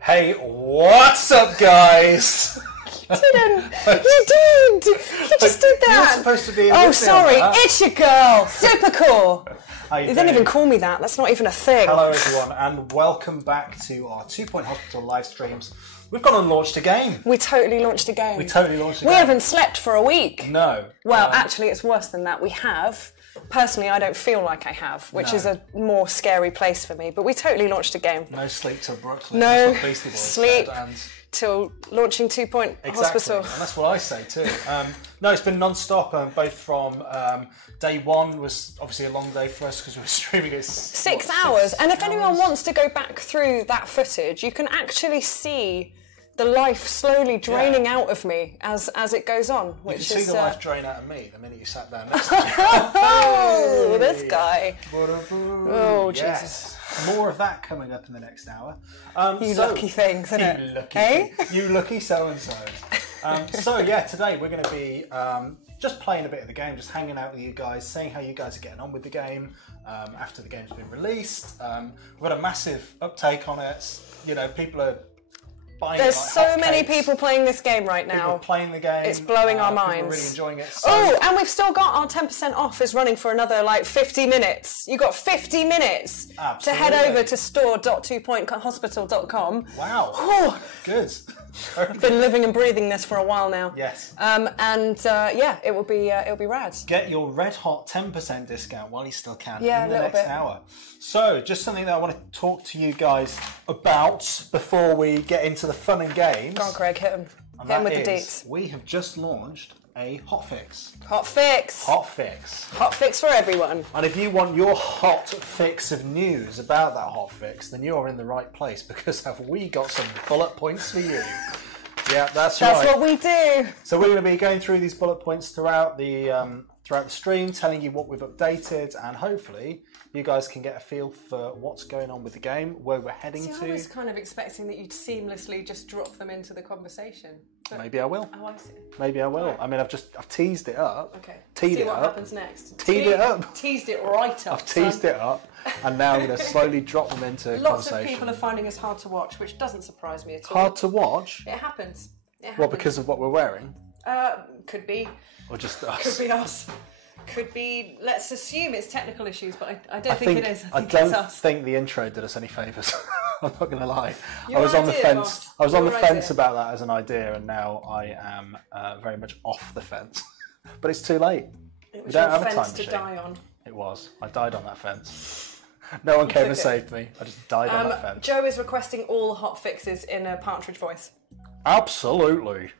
Hey, what's up, guys? You didn't. You did. You just did that. You were supposed to be. Oh, sorry. It's your girl. Super cool. You didn't even call me that. That's not even a thing. Hello, everyone, and welcome back to our 2 Point Hospital live streams. We've gone and launched a game. We totally launched a game. We haven't slept for a week. No. Well, actually, it's worse than that. We have. Personally, I don't feel like I have, which is a more scary place for me. But we totally launched a game. No sleep till Brooklyn. No that's what Beastie Boys sleep said, till launching 2 Point Hospital. And that's what I say too. No, it's been non-stop, both from day one was obviously a long day for us because we were streaming it 6 hours. And if anyone wants to go back through that footage, you can actually see the life slowly draining out of me as it goes on. Which you can see the life drain out of me the minute you sat down next to me. Oh, this guy. Oh, Jesus. More of that coming up in the next hour. You lucky things, isn't it? You lucky You lucky so-and-so. So, yeah, today we're going to be just playing a bit of the game, just hanging out with you guys, seeing how you guys are getting on with the game after the game's been released. We've got a massive uptake on it. You know, people are buying There's like so many people playing this game right now. People are playing the game. It's blowing our minds. People are really enjoying it. So and we've still got our 10% off is running for another 50 minutes. You got 50 minutes to head over to store.2pointhospital.com. Wow. Oh. Good. I've been living and breathing this for a while now. Yes. It will be rad. Get your red hot 10% discount while you still can in the next hour. So, just something that I want to talk to you guys about before we get into the fun and games. Go on, Craig, hit him. Hit him with the deets. We have just launched a hotfix. Hotfix. Hotfix. Hotfix for everyone. And if you want your hot fix of news about that hotfix, then you're in the right place because have we got some bullet points for you? Yeah, that's right. That's what we do. So we're going to be going through these bullet points throughout the stream, telling you what we've updated, and hopefully you guys can get a feel for what's going on with the game, where we're heading to. I was kind of expecting that you'd seamlessly just drop them into the conversation. But maybe I will. Oh, I see. Maybe I will. Right. I mean, I've teased it up. Okay. Teed see it what up. happens next. Teed it up. Teased it right up. I've teased it up, and now I'm going to slowly drop them into conversation. Lots of people are finding us hard to watch, which doesn't surprise me at all. Hard to watch? It happens. What, because of what we're wearing? Could be. Or just us? Could be us. Could be. Let's assume it's technical issues, but I don't think it is. I don't think the intro did us any favours. I'm not going to lie. I was on the fence. I was on the fence about that as an idea, and now I am very much off the fence. But it's too late. It was your fence to die on. It was. I died on that fence. No one came and saved me. I just died on that fence. Joe is requesting all hot fixes in a partridge voice. Absolutely.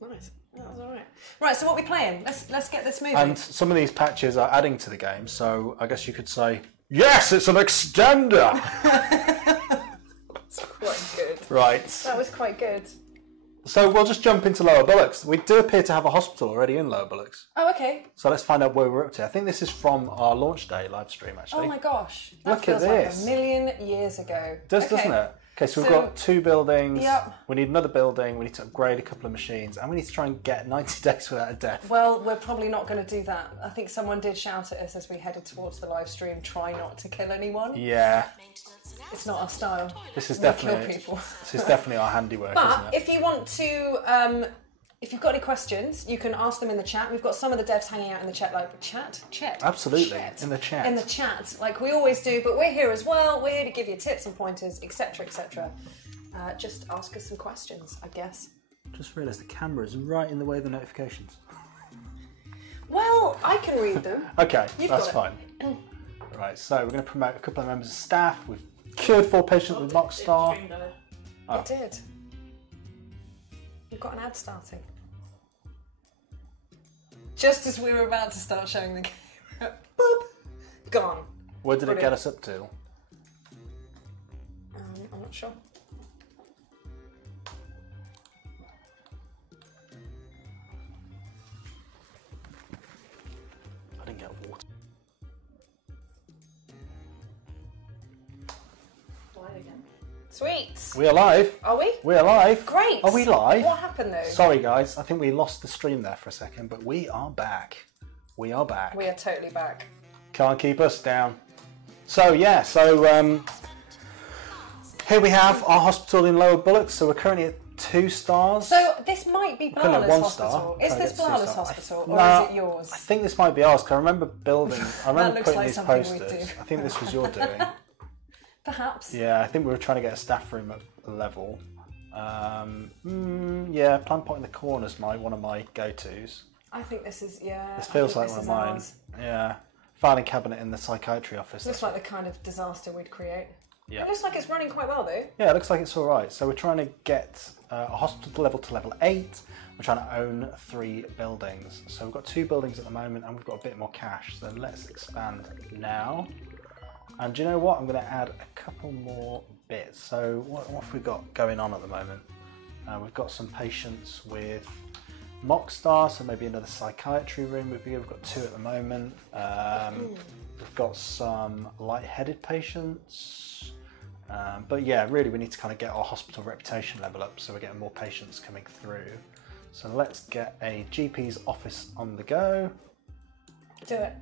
Nice. That was all right. Right, so what are we playing? Let's get this moving. And some of these patches are adding to the game, so I guess you could say, yes, it's an extender. That's quite good. Right. That was quite good. So we'll just jump into Lower Bullocks. We do appear to have a hospital already in Lower Bullocks. Oh, okay. So let's find out where we're up to. I think this is from our launch day live stream, actually. Oh my gosh. Look at this. Like a million years ago. Doesn't it? Okay, so we've got 2 buildings. Yep. We need another building. We need to upgrade a couple of machines. And we need to try and get 90 days without a death. Well, we're probably not going to do that. I think someone did shout at us as we headed towards the live stream, try not to kill anyone. Yeah. It's not our style. This is kill people. This is definitely our handiwork, isn't it? But if you want to... if you've got any questions, you can ask them in the chat. We've got some of the devs hanging out in the chat, chat? Absolutely, chat. in the chat. In the chat, like we always do, but we're here as well. We're here to give you tips and pointers, etc., etc. Just ask us some questions, I guess. Just realised the camera's right in the way of the notifications. Well, I can read them. Okay, that's fine. Right, so we're going to promote a couple of members of staff. We've cured 4 patients with Mockstar. It did. We've got an ad starting. Just as we were about to start showing the camera. Boop! Gone. Where did it get us up to? I'm not sure. I didn't get water. Sweet. We're live. Are we? We're live. Great. Are we live? What happened though? Sorry guys, I think we lost the stream there for a second, but we are back. We are back. We are totally back. Can't keep us down. So yeah, Here we have our hospital in Lower Bullocks, so we're currently at 2 stars. So this might be Currently at Blala's 1 star. hospital. Is this Blala's hospital, or No, is it yours? I think this might be ours, because I remember looks putting like these something we'd posters. do. I think this was your doing. Perhaps. Yeah, I think we were trying to get a staff room at level. Yeah, plant pot in the corner is one of my go-tos. I think this is, This feels like one of mine. Ours. Yeah. Filing cabinet in the psychiatry office. Looks like the kind of disaster we'd create. Yeah. It looks like it's running quite well though. Yeah, it looks like it's all right. So we're trying to get a hospital level to level 8. We're trying to own 3 buildings. So we've got 2 buildings at the moment and we've got a bit more cash. So let's expand now. And do you know what? I'm going to add a couple more bits. So what have we got going on at the moment? We've got some patients with Mockstar, so maybe another psychiatry room would be good. We've got 2 at the moment. We've got some lightheaded patients. But yeah, really we need to kind of get our hospital reputation level up so we're getting more patients coming through. So let's get a GP's office on the go. Do it.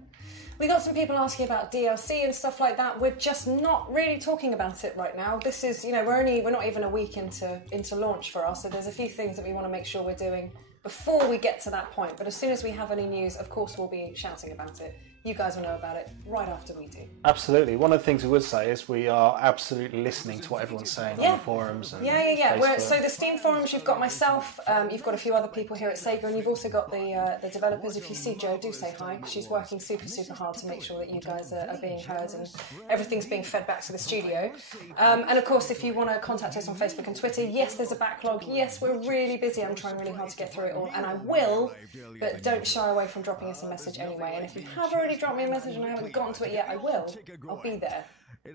We got some people asking about DLC and stuff like that. We're just not really talking about it right now. This is, we're not even a week into launch for us, so there's a few things that we want to make sure we're doing before we get to that point. But as soon as we have any news, of course we'll be shouting about it. You guys will know about it right after we do. Absolutely. One of the things we would say is we are absolutely listening to what everyone's saying on the forums. And So the Steam forums, you've got myself, you've got a few other people here at Sega, and you've also got the developers. If you see Jo, do say hi. She's working super, super hard to make sure that you guys are being heard and everything's being fed back to the studio. And of course, if you want to contact us on Facebook and Twitter, yes, there's a backlog. Yes, we're really busy. I'm trying really hard to get through it all, and I will, but don't shy away from dropping us a message anyway. And if you have already dropped me a message and I haven't gotten to it yet, I will. I'll be there.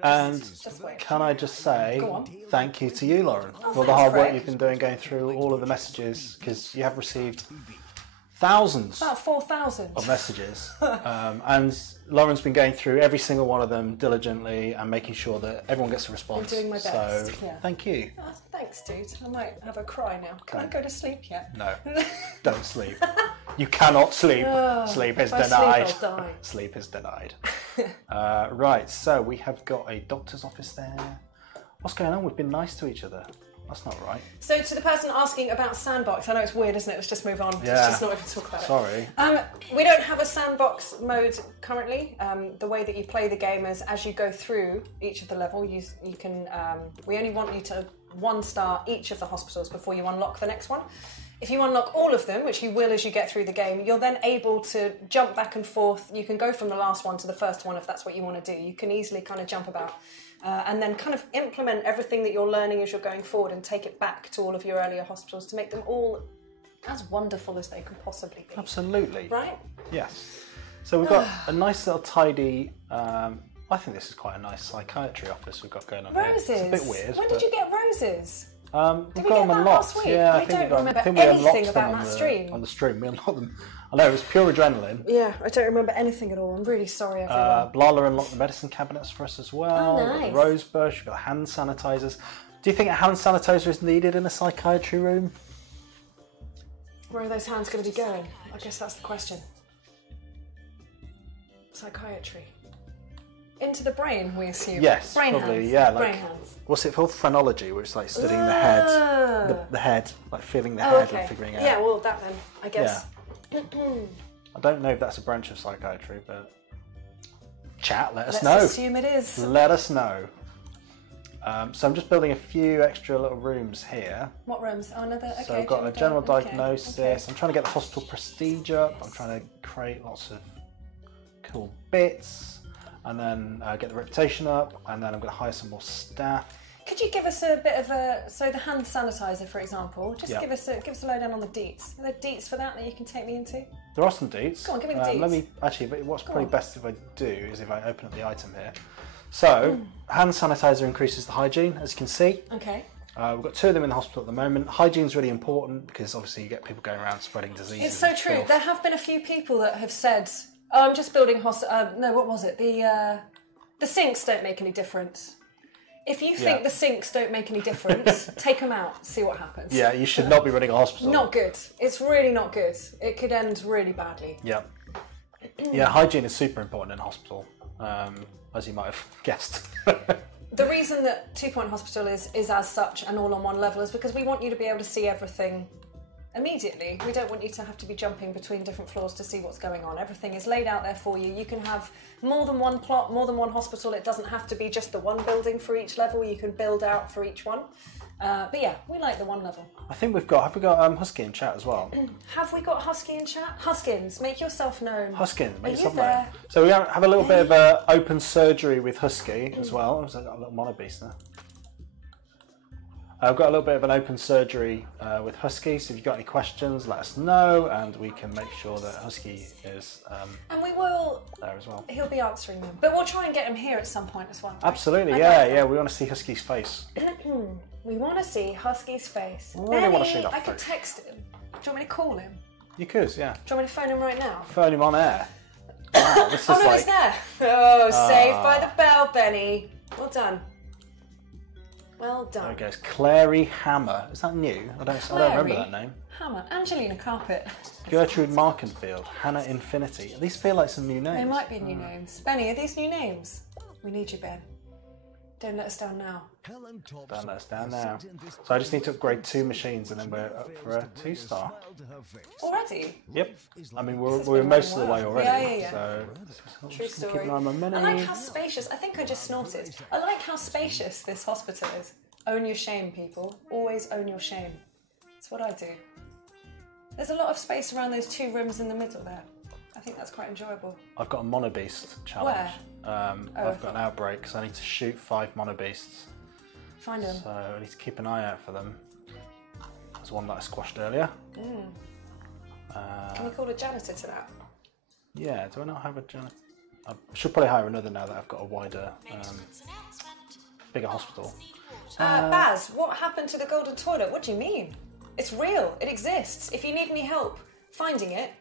And Just wait. can I just say thank you to you, Lauren, for the thanks, hard work Greg. you've been doing going through all of the messages, because you have received thousands About 4,000. of messages. And Lauren's been going through every single one of them diligently and making sure that everyone gets a response. I'm doing my best, So yeah. thank you. Oh, thanks, dude. I might have a cry now. Can I go to sleep yet? No, don't sleep. You cannot sleep. Sleep is if I sleep, denied. I'll die. Sleep is denied. Right, so we have got a doctor's office there. What's going on? We've been nice to each other. That's not right. So to the person asking about sandbox, I know it's weird, isn't it? Let's just move on. Yeah. Let's just not even talk about it. Sorry. We don't have a sandbox mode currently. The way that you play the game is as you go through each of the level, you can. We only want you to 1-star each of the hospitals before you unlock the next one. If you unlock all of them, which you will as you get through the game, you're then able to jump back and forth. You can go from the last one to the first one if that's what you want to do. You can easily kind of jump about and then kind of implement everything that you're learning as you're going forward and take it back to all of your earlier hospitals to make them all as wonderful as they could possibly be. Absolutely. Right? Yes. So we've got a nice little tidy. I think this is quite a nice psychiatry office we've got going on Roses. here. It's a bit weird. When did you get roses? We've we got get them that unlocked. last week? Yeah, I think don't we remember we unlocked anything them about on that the, stream. On the stream, we unlocked them. I know it was pure adrenaline. Yeah, I don't remember anything at all. I'm really sorry, everyone. Blala unlocked the medicine cabinets for us as well. Oh, We've got nice. the rose bush. We've got hand sanitizers. Do you think a hand sanitizer is needed in a psychiatry room? Where are those hands going to be going? I guess that's the question. Psychiatry. Into the brain, we assume. Yes, brain probably. hands. Yeah, brain like hands. what's it called? Phrenology, where it's like studying the head, the head, like feeling the Oh, head okay. and figuring out. Yeah, well, that then, I guess. I don't know if that's a branch of psychiatry, but chat, let us Let's know. assume it is. Let us know. So I'm just building a few extra little rooms here. What rooms? Oh, another. Okay. So I've got a general okay, diagnosis. okay. I'm trying to get the hospital prestige up. I'm trying to create lots of cool bits, and then get the reputation up, and then I'm going to hire some more staff. Could you give us a bit of the hand sanitizer, for example? Just give us a lowdown on the deets. Are there deets for that you can take me into? There are some deets. Go on, give me the deets. Let me actually. What's probably best if I do is if I open up the item here. So hand sanitizer increases the hygiene, as you can see. Okay. We've got 2 of them in the hospital at the moment. Hygiene's really important because obviously you get people going around spreading diseases. It's so and true. filth. There have been a few people that have said, "Oh, I'm just building no, what was it? The sinks don't make any difference." If you think the sinks don't make any difference, take them out, see what happens. Yeah, you should not be running a hospital. Not good. It's really not good. It could end really badly. Yeah. Yeah, hygiene is super important in a hospital, as you might have guessed. The reason that 2 Point Hospital is as such an all-on-one level is because we want you to be able to see everything immediately. We don't want you to have to be jumping between different floors to see what's going on. Everything is laid out there for you. You can have more than one plot, more than one hospital. It doesn't have to be just the one building for each level. You can build out for each one. But yeah, we like the one level. I think have we got Husky in chat as well? Have we got Husky in chat? Huskins, make yourself known. Huskins, make yourself there? known. So we have a little bit of open surgery with Husky as well. I've got a little mono beast there. I've got a little bit of an open surgery with Husky, so if you've got any questions, let us know, and we can make sure that Husky is and we will there as well. He'll be answering them, but we'll try and get him here at some point as well. Right? Absolutely, yeah. We want to see Husky's face. We want to see Husky's face. I really want to see that I could face. text him. Do you want me to call him? You could, yeah. Do you want me to phone him right now? Phone him on air. Wow, this is Oh no, like... he's there. Oh, saved by the bell, Benny. Well done. Well done. There it goes. Clary Hammer. Is that new? I don't remember that name. Hammer. Angelina Carpet. Gertrude Markenfield. Hannah Infinity. These feel like some new names. They might be new names. Benny, are these new names? We need you, Ben. Don't let us down now. Don't let us down now. So I just need to upgrade 2 machines and then we're up for a 2-star. Already? Yep. I mean, we're most of the way already. Yeah. So True story. keep an eye on my money. I like how spacious. I think I just snorted. I like how spacious this hospital is. Own your shame, people. Always own your shame. That's what I do. There's a lot of space around those 2 rooms in the middle there. I think that's quite enjoyable. I've got a mono beast challenge. I've got an outbreak, so I need to shoot 5 mono beasts. Find them. So I need to keep an eye out for them. There's one that I squashed earlier. Can you call a janitor to that? Yeah, do I not have a janitor? I should probably hire another now that I've got a wider, bigger hospital. Baz, what happened to the golden toilet? What do you mean? It's real. It exists. If you need any help finding it,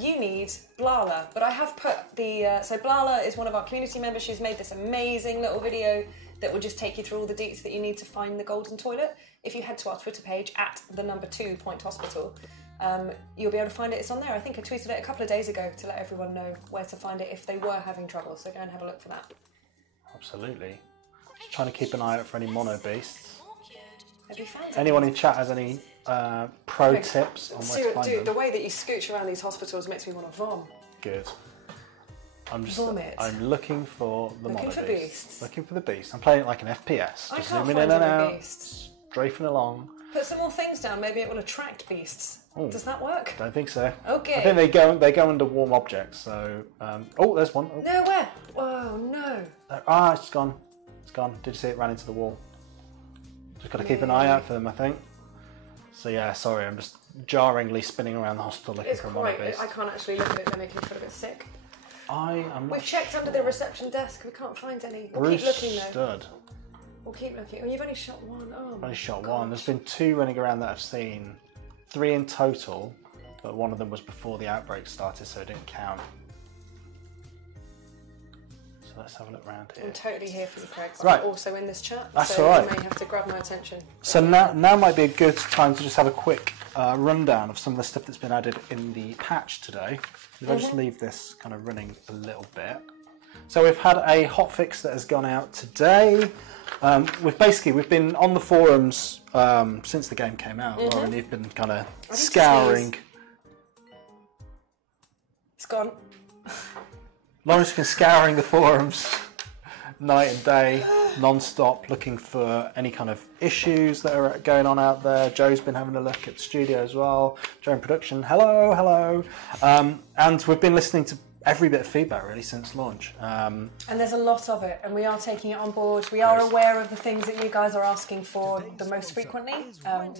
you need Blala. But I have put the... so Blala is one of our community members. She's made this amazing little video that will just take you through all the deets that you need to find the golden toilet. If you head to our Twitter page, @2 Point Hospital, you'll be able to find it. It's on there. I think I tweeted it a couple of days ago to let everyone know where to find it if they were having trouble. So go and have a look for that. Absolutely. Just trying to keep an eye out for any mono beasts. Have you found it? Anyone in chat has any pro tips on where to find Dude, them? the way that you scooch around these hospitals makes me want to vom. Good. Vomit. I'm looking for the mono for beast. beasts. Looking for the beast. I'm playing it like an FPS. I Just can't zooming find in and any out, beasts. strafing along. Put some more things down. Maybe it will attract beasts. Ooh. Does that work? Don't think so. Okay. I think they go under warm objects. So oh, there's one. Oh. No, where? Oh no. It's gone. It's gone. Did you see it ran into the wall? Just got to keep an eye out for them, I think. So yeah, sorry, I'm just jarringly spinning around the hospital looking for a mono beast. I can't actually look at it. They make me feel a bit sick. I am not We've checked under the reception desk. We can't find any. We'll Bruce keep looking though. Stud. We'll keep looking. Oh, you've only shot one. Oh, Only shot gosh. one. There's been 2 running around that I've seen. 3 in total, but one of them was before the outbreak started, so it didn't count. So let's have a look around here. I'm totally here for you, Craig. Right. I'm also in this chat. That's so all right. You may have to grab my attention. So now might be a good time to just have a quick rundown of some of the stuff that's been added in the patch today. If I just leave this kind of running a little bit. So we've had a hotfix that has gone out today. We've been on the forums since the game came out, Lauren. You've been kind of scouring. It's gone. Lauren's been scouring the forums night and day, non-stop, looking for any kind of issues that are going on out there. Joe's been having a look at the studio as well. Joe in production, hello. And we've been listening to every bit of feedback really since launch. And there's a lot of it, and we are taking it on board. We are aware of the things that you guys are asking for the most frequently.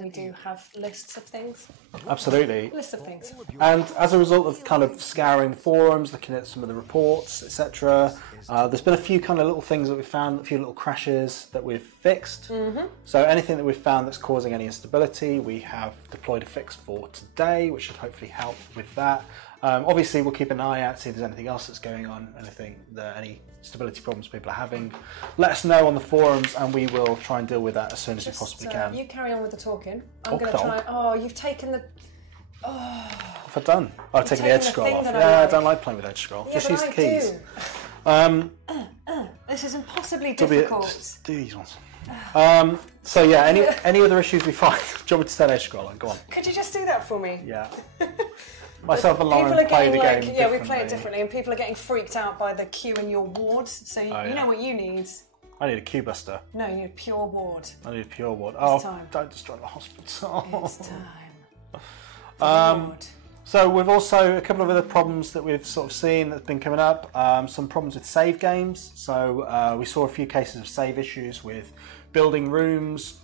We do have lists of things. Absolutely. Lists of things. And as a result of kind of scouring the forums, looking at some of the reports, etc., there's been a few kind of little things that we've found, a few little crashes that we've fixed. So anything that we've found that's causing any instability, we have deployed a fix for today, which should hopefully help with that. Obviously, we'll keep an eye out, see if there's anything else that's going on, any stability problems people are having. Let us know on the forums, and we will try and deal with that as soon as we possibly can. You carry on with the talking. I'm Okay. going to try. Oh, you've taken the. What have I done? I've taken the edge the scroll thing off. that I Yeah, I like. don't like playing with edge scroll. Yeah, Just but use the I keys. do. This is impossibly difficult. Just do these ones. So yeah, any other issues we find? Do you want me to stay there scrolling? Go on. Could you just do that for me? Yeah. Myself and Lauren People are play the getting game yeah, we play it differently, and people are getting freaked out by the queue in your ward. So you know what you need. I need a queue buster. No, you need pure ward. I need a pure ward. Time. Don't destroy the hospital. It's time. Ward. So we've also a couple of other problems that we've sort of seen that's been coming up. Some problems with save games. So we saw a few cases of save issues with building rooms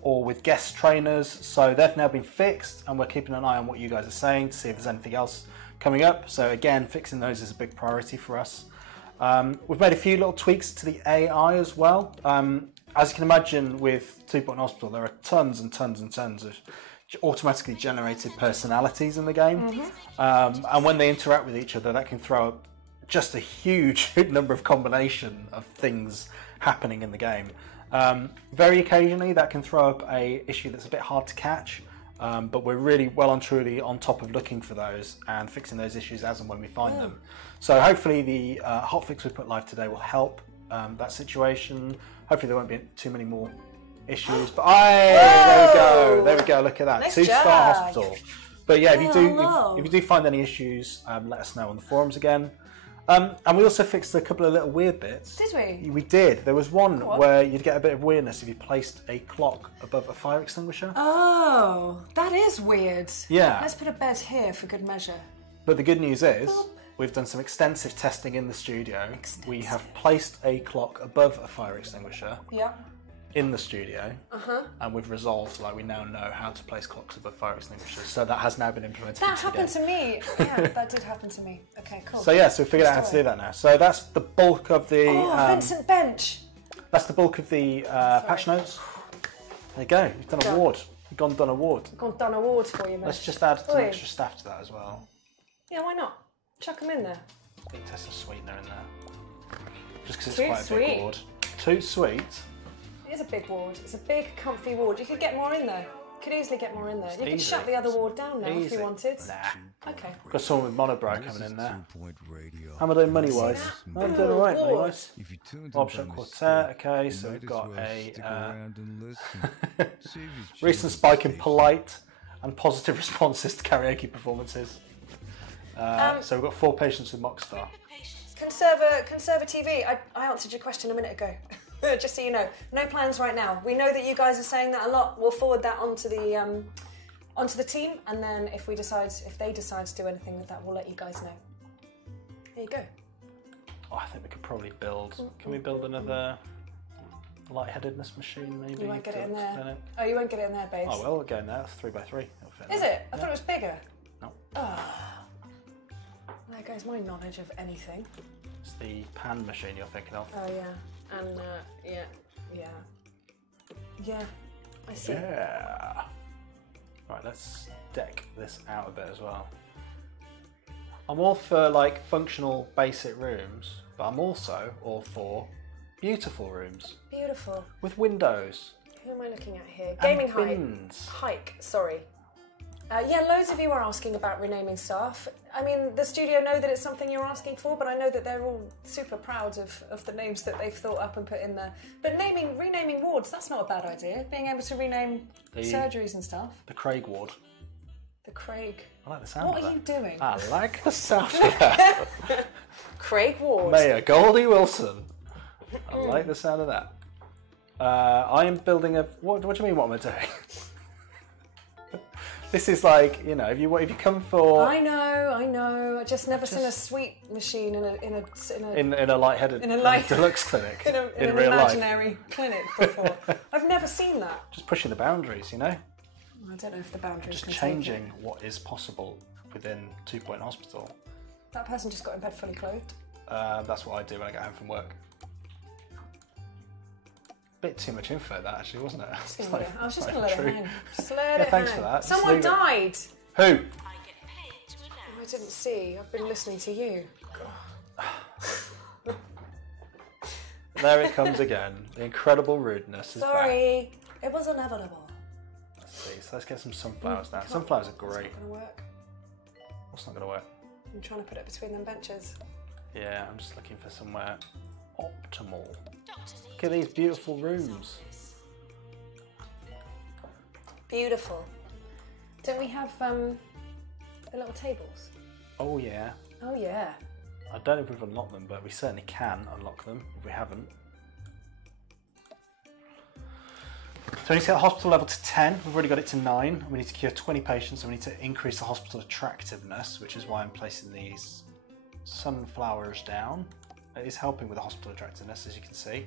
or with guest trainers. So they've now been fixed, and we're keeping an eye on what you guys are saying to see if there's anything else coming up. So again, fixing those is a big priority for us. We've made a few little tweaks to the AI as well. As you can imagine, with 2 Hospital, there are tons and tons and tons of automatically generated personalities in the game. And when they interact with each other, that can throw up just a huge number of combination of things happening in the game. Very occasionally, that can throw up a issue that's a bit hard to catch. But we're really well and truly on top of looking for those and fixing those issues as and when we find them. So hopefully the hotfix we put live today will help that situation. Hopefully there won't be too many more issues. But there we go. Look at that, Nice 2-star job. hospital. But yeah, if you do find any issues, let us know on the forums again. And we also fixed a couple of little weird bits. Did we? We did. There was one where you'd get a bit of weirdness if you placed a clock above a fire extinguisher. Oh, that is weird. Yeah. Let's put a bed here for good measure. But the good news is, we've done some extensive testing in the studio. We have placed a clock above a fire extinguisher Yeah. in the studio, and we've resolved, we now know how to place clocks above fire extinguishers. So that has now been implemented. That happened to me. Yeah, that did happen to me. Okay, cool. So yeah, so we figured out how to do that now. So that's the bulk of the. Vincent Bench. That's the bulk of the patch notes. There you go. You've done a ward. You've gone done a ward. Gone done awards for you, man. Let's just add some extra staff to that as well. Yeah, why not? Chuck them in there. Big test of sweetener in there. Just because it's Too quite a sweet. big ward. Too sweet. It is a big ward. It's a big, comfy ward. You could get more in there. You could easily get more in there. You could easy. shut the other ward down now if Easy. you wanted. Nah. Okay. Got someone with monobrow coming in there. How am I doing money wise? I'm doing alright money wise. Option quartet. Okay, so we've got a recent spike in polite and positive responses to karaoke performances. So we've got 4 patients with Mockstar. Conserva TV. I answered your question a minute ago. Just so you know, no plans right now. We know that you guys are saying that a lot. We'll forward that onto the team, and then if they decide to do anything with that, we'll let you guys know. There you go. Oh, I think we could probably build. Can we build another lightheadedness machine? Maybe. You won't get it in there. Oh, you won't get it in there, babes. Oh well, we'll go in there. That's 3x3. Is it? I thought it was bigger. No. Oh. There goes my knowledge of anything. It's the pan machine you're thinking of. Oh yeah. And yeah, I see. Yeah. Right, let's deck this out a bit as well. I'm all for functional basic rooms, but I'm also all for beautiful rooms. Beautiful. With windows. Who am I looking at here? Gaming bins. Hike, sorry. Yeah, loads of you are asking about renaming staff. I mean, the studio know that it's something you're asking for, but I know that they're all super proud of the names that they've thought up and put in there. But renaming wards, that's not a bad idea. Being able to rename surgeries and stuff. The Craig ward. The Craig. I like the sound of that. What are you doing? I like the sound of that. Craig ward. Mayor Goldie Wilson. I like the sound of that. I am building a... What do you mean, what am I doing? This is if you come for... I know. I just never seen a sweet machine in a lightheaded deluxe clinic in in an real imaginary life. clinic before. I've never seen that. Just pushing the boundaries, I don't know if the boundaries Just can changing take it. what is possible within 2 Hospital. That person just got in bed fully clothed. That's what I do when I get home from work. Bit too much info that actually, wasn't it? I was just going to let it hang. Just let it thanks hang. for that. Someone died. Who? I didn't see. I've been listening to you. There it comes again. The incredible rudeness is Sorry. It was inevitable. Let's see. So let's get some sunflowers down. Sunflowers are great. It's not going to work. What's not going to work? I'm trying to put it between them benches. Yeah, I'm just looking for somewhere optimal. Look at these beautiful rooms. Beautiful. Don't we have the little tables? Oh yeah. Oh yeah. I don't know if we've unlocked them, but we certainly can unlock them if we haven't. So we need to get the hospital level to 10. We've already got it to 9. We need to cure 20 patients, and we need to increase the hospital attractiveness, which is why I'm placing these sunflowers down. It is helping with the hospital attractiveness, as you can see.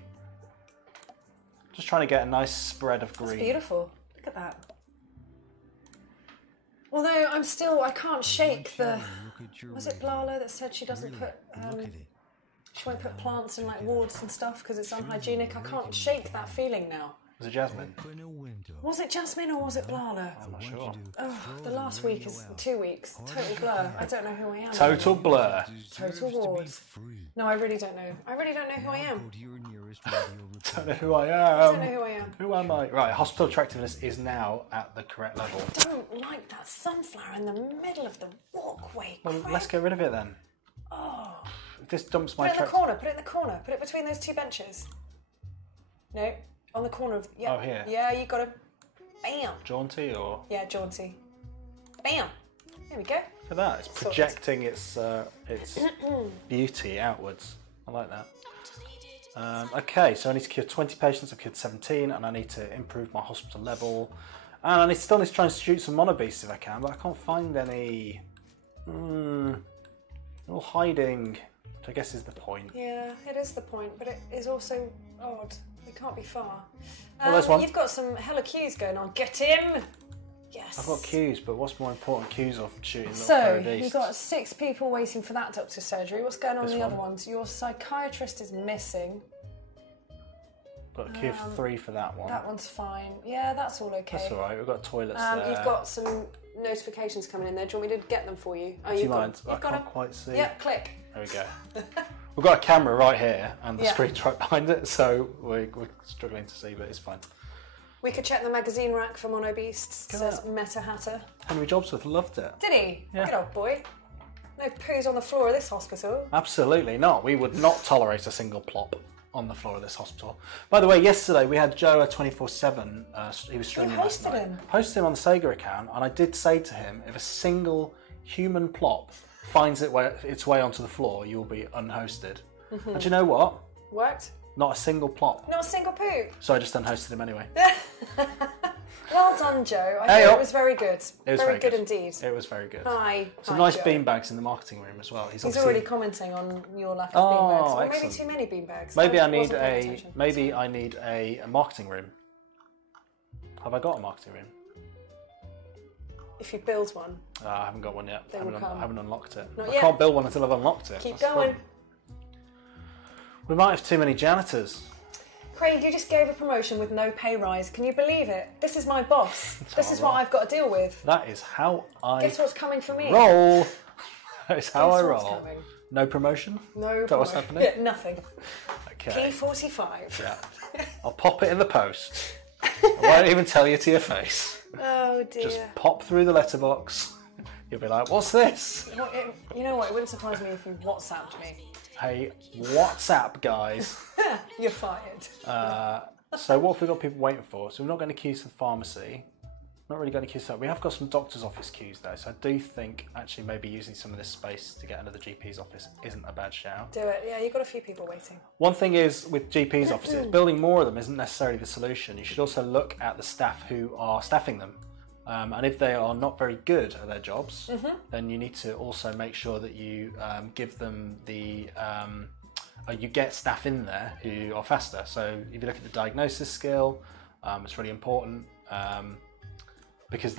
Just trying to get a nice spread of green. That's beautiful. Look at that. Although I can't shake the. Was it Blala that said she doesn't put? She won't put plants in like wards and stuff because it's unhygienic. I can't shake that feeling now. Was it Jasmine? Was it Jasmine or was it Blala? I'm not sure. Oh, the last week is 2 weeks. Total blur. I don't know who I am. Total blur. Total wars. No, I really don't know. I really don't know who I am. Don't know who I am. I don't know who I am. Who am I? Right, hospital attractiveness is now at the correct level. I don't like that sunflower in the middle of the walkway. Well, let's get rid of it then. Oh. If this dumps my Put it in the corner. Put it in the corner. Put it between those 2 benches. No, on the corner of. Yeah. Oh, here. Yeah, you got to. Bam. Jaunty or? Yeah, jaunty. Bam. There we go. Look at that. It's projecting its beauty outwards. I like that. Okay, so I need to cure 20 patients. I've cured 17, and I need to improve my hospital level. And I need to try and shoot some monobeasts if I can, but I can't find any. All hiding, which I guess is the point. Yeah, it is the point, but it is also odd. It can't be far. Well, there's one. You've got some hella cues going on. Get him! Yes. I've got cues, but what's more important, cues or shooting little So, beasts? you've got 6 people waiting for that doctor's surgery. What's going on This in the other one. ones? Your psychiatrist is missing. Got a cue for 3 for that one. That one's fine. Yeah, that's all okay. That's alright, we've got toilets there. You've got some notifications coming in there. Do you want me to get them for you? Oh, Do you you've mind? Got, I you've got can't them. quite see. Yep, click. There we go. We've got a camera right here, and the Yeah. screen's right behind it, so we're struggling to see, but it's fine. We could check the magazine rack for Mono Beasts. It Go says out. Meta Hatter. Henry Jobsworth loved it. Did he? Yeah. Good old boy. No poos on the floor of this hospital. Absolutely not. We would not tolerate a single plop on the floor of this hospital. By the way, yesterday we had Joe at 24/7. He was streaming last hosted night. him. Hosted him on the Sega account, and I did say to him, if a single human plop finds its way onto the floor, you'll be unhosted. And do you know what? Worked? Not a single plop. Not a single poop. So I just unhosted him anyway. Well done, Joe. I Hey, thought oh. it was very good. It was very very good indeed. It was very good. Hi. Some Hi, nice Joe. beanbags in the marketing room as well. He's obviously- already commenting on your lack of Oh, beanbags. Or maybe excellent. too many beanbags. Maybe I need wasn't paying attention. I need a marketing room. Have I got a marketing room? If you build one, I haven't got one yet. They I will haven't, come. I haven't unlocked it. Not I yet. can't build one until I've unlocked it. keep That's the going. problem. We might have too many janitors. Craig, you just gave a promotion with no pay rise. Can you believe it? This is my boss. This is what I've got to deal with. That is how I Guess what's coming for me? roll. That is how Guess I what's roll. coming? No promotion? No. that what's promotion. happening? Yeah, nothing. Okay. P45. Yeah. I'll pop it in the post. I won't even tell you to your face. Oh dear. Just pop through the letterbox. You'll be like, what's this? Well, you know what? It wouldn't surprise me if you WhatsApped me. Hey, WhatsApp, guys. You're fired. So what have we got people waiting for? So we've not got any queues for the pharmacy. Not really got any queues for that. We have got some doctor's office queues though, so I do think actually maybe using some of this space to get into the GP's office isn't a bad shout. Do it. Yeah, you've got a few people waiting. One thing is with GP's offices, building more of them isn't necessarily the solution. You should also look at the staff who are staffing them. And if they are not very good at their jobs, then you need to also make sure that you give them the you get staff in there who are faster. So if you look at the diagnosis skill, it's really important because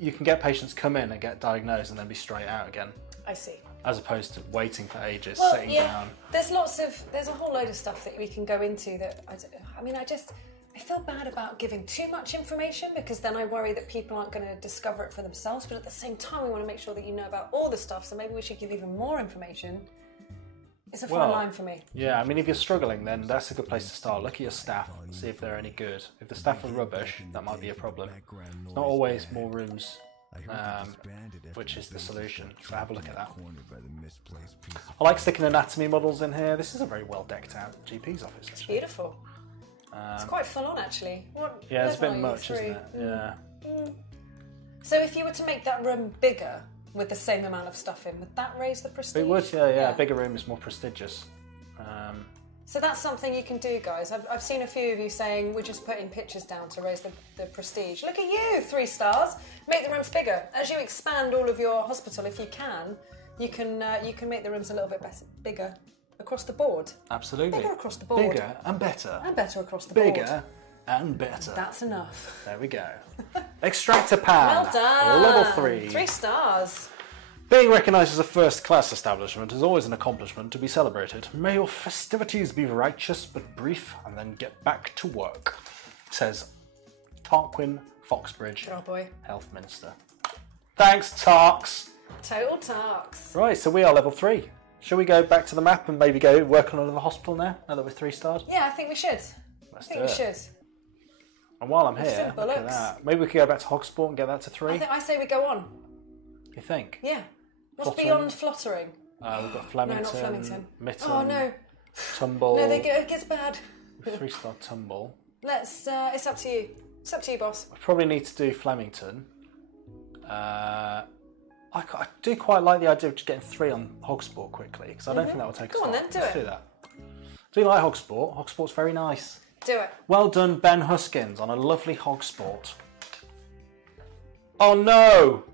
you can get patients come in and get diagnosed and then be straight out again, I see. as opposed to waiting for ages, Well, sitting yeah, down. there's a whole load of stuff that we can go into that, I feel bad about giving too much information because then I worry that people aren't going to discover it for themselves, but at the same time we want to make sure that you know about all the stuff, so maybe we should give even more information. It's a fine line for me. Yeah, I mean, if you're struggling, then that's a good place to start. Look at your staff, see if they're any good. If the staff are rubbish, that might be a problem. It's not always more rooms which is the solution. So have a look at that. I like sticking anatomy models in here. This is a very well decked out GP's office. It's beautiful. It's quite full on actually. Yeah, it's a bit much, isn't it? Yeah. So if you were to make that room bigger with the same amount of stuff in, would that raise the prestige? It would, yeah. A bigger room is more prestigious. So that's something you can do, guys. I've seen a few of you saying we're just putting pictures down to raise the prestige. Look at you, 3 stars. Make the rooms bigger. As you expand all of your hospital, if you can make the rooms a little bit bigger across the board. Absolutely. Bigger across the board. Bigger and better. And better across the board. Bigger and better. That's enough. There we go. Extractor pan. Well done. Level 3. 3 stars. Being recognised as a first-class establishment is always an accomplishment to be celebrated. May your festivities be righteous but brief, and then get back to work, says Tarquin Foxbridge, Good old boy. Health Minister. Thanks, Tarks. Total Tarks. Right, so we are level 3. Shall we go back to the map and maybe go work on another hospital now that we're 3-starred? Yeah, I think we should. Let's I think we should. And while I'm here, look at that. Maybe we could go back to Hogsport and get that to 3. I say we go on. You think? Yeah. What's Fluttering? Beyond fluttering? We've got Flemington. No, not Flemington. Mitten. Oh no. Tumble. No, it gets bad. 3-star Tumble. Let's. It's up to you. It's up to you, boss. I probably need to do Flemington. I do quite like the idea of just getting 3 on Hogsport quickly because I don't think that will take us long. Go on then, do Let's it. do that. Do you like Hogsport? Hogsport's very nice. Do it. Well done, Ben Huskins, on a lovely Hogsport. Oh no!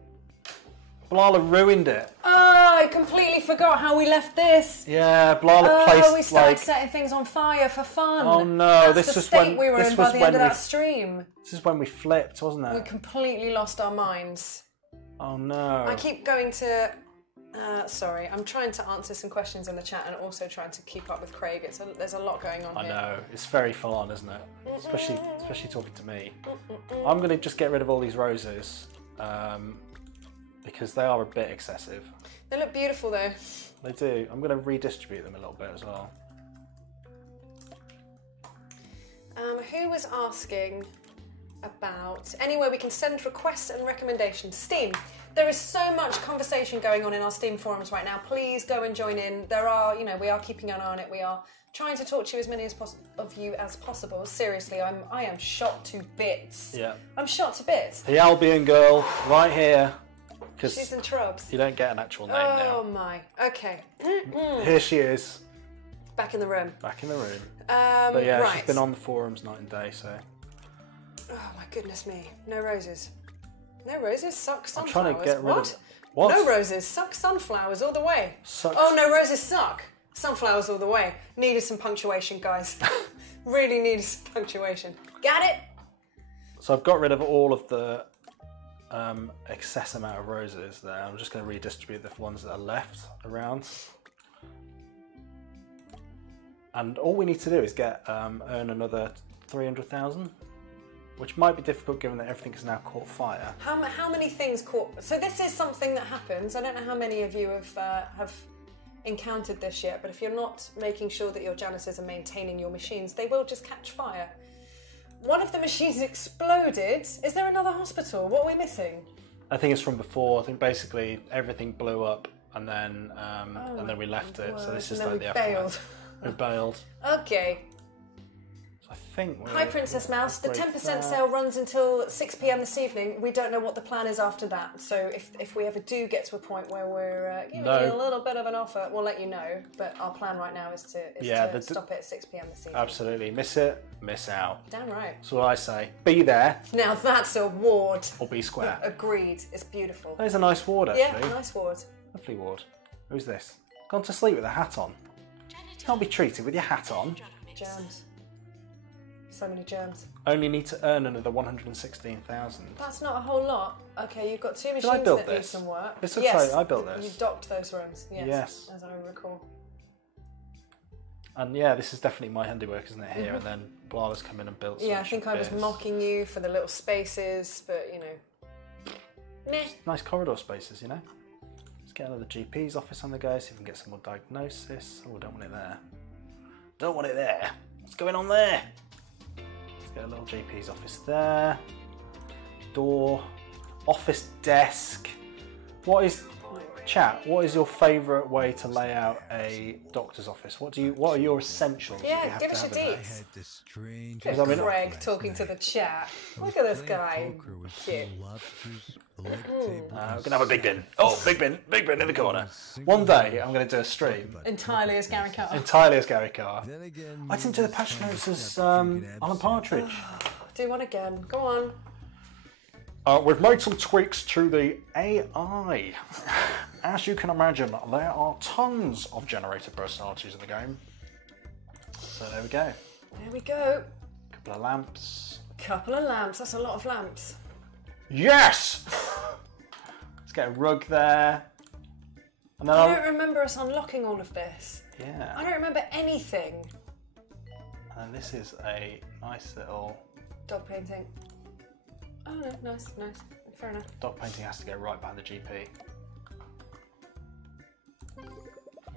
Blala ruined it. Oh, I completely forgot how we left this. Yeah, Blala placed we started setting things on fire for fun. Oh no! That's the state we were in by the end of that stream. This is when we flipped, wasn't it? We completely lost our minds. Oh no! I keep going to. Sorry, I'm trying to answer some questions in the chat and also trying to keep up with Craig. There's a lot going on here. I know, it's very full on, isn't it? Especially talking to me. I'm going to just get rid of all these roses because they are a bit excessive. They look beautiful though. They do. I'm going to redistribute them a little bit as well. Who was asking about anywhere we can send requests and recommendations? Steam. There is so much conversation going on in our Steam forums right now. Please go and join in. There are, we are keeping an eye on it. We are trying to talk to you as many of you as possible. Seriously, I am shot to bits. Yeah. I'm shot to bits. The Albion girl, right here. She's in Trubs. You don't get an actual name now. Oh my. Okay. Here she is. Back in the room. Back in the room. But yeah, right. she's been on the forums night and day, so. Oh my goodness me. No roses. No roses, suck sunflowers. I'm trying to get rid of... What? No roses, suck sunflowers all the way. Sucks. Oh, no roses, suck sunflowers all the way. Needed some punctuation, guys. Really needed some punctuation. Got it? So I've got rid of all of the excess amount of roses there. I'm just going to redistribute the ones that are left around. And all we need to do is get earn another 300,000. Which might be difficult given that everything has now caught fire. How many things caught... So this is something that happens. I don't know how many of you have encountered this yet, but if you're not making sure that your janitors are maintaining your machines, they will just catch fire. One of the machines exploded. Is there another hospital? What are we missing? I think it's from before. I think basically everything blew up and then we left it. So this is like the aftermath. We bailed. Okay. I think Hi Princess Mouse, the 10% sale runs until 6 PM this evening. We don't know what the plan is after that, so if we ever do get to a point where we're giving you a little bit of an offer, we'll let you know, but our plan right now is to stop it at 6 PM this evening. Absolutely, miss it, miss out. Damn right. That's what I say. Be there. Now that's a ward. Or be square. Agreed, it's beautiful. There's a nice ward actually. Yeah, nice ward. Lovely ward. Who's this? Gone to sleep with a hat on. You can't be treated with your hat on. Germs. So many germs. Only need to earn another 116,000. That's not a whole lot. Okay, you've got 2 machines that need some work. This looks like I built this. You docked those rooms. Yes. As I recall. And yeah, this is definitely my handiwork, isn't it? Here and then Blala's come in and built. Yeah, I think I was mocking you for the little spaces, but meh. Nice corridor spaces, Let's get another GP's office on the go, see if we can get some more diagnosis. Oh, don't want it there. Don't want it there. What's going on there? Let's get a little GP's office there. Door. office desk. What is your favourite way to lay out a doctor's office? What are your essentials? Yeah, give us your deets. Craig talking to the chat. Look at this guy. Cute. We're going to have a big bin. Oh, big bin in the corner. One day I'm going to do a stream. Entirely as Gary Carr. I didn't do the patch notes as Alan Partridge. Do one again. Go on. We've made some tweaks to the AI. As you can imagine, there are tons of generated personalities in the game. So there we go. There we go. Couple of lamps. That's a lot of lamps. Yes! Let's get a rug there. And then I don't remember us unlocking all of this. Yeah. I don't remember anything. And this is a nice little... Dog painting. Oh no, nice. Fair enough. Dog painting has to go right behind the GP.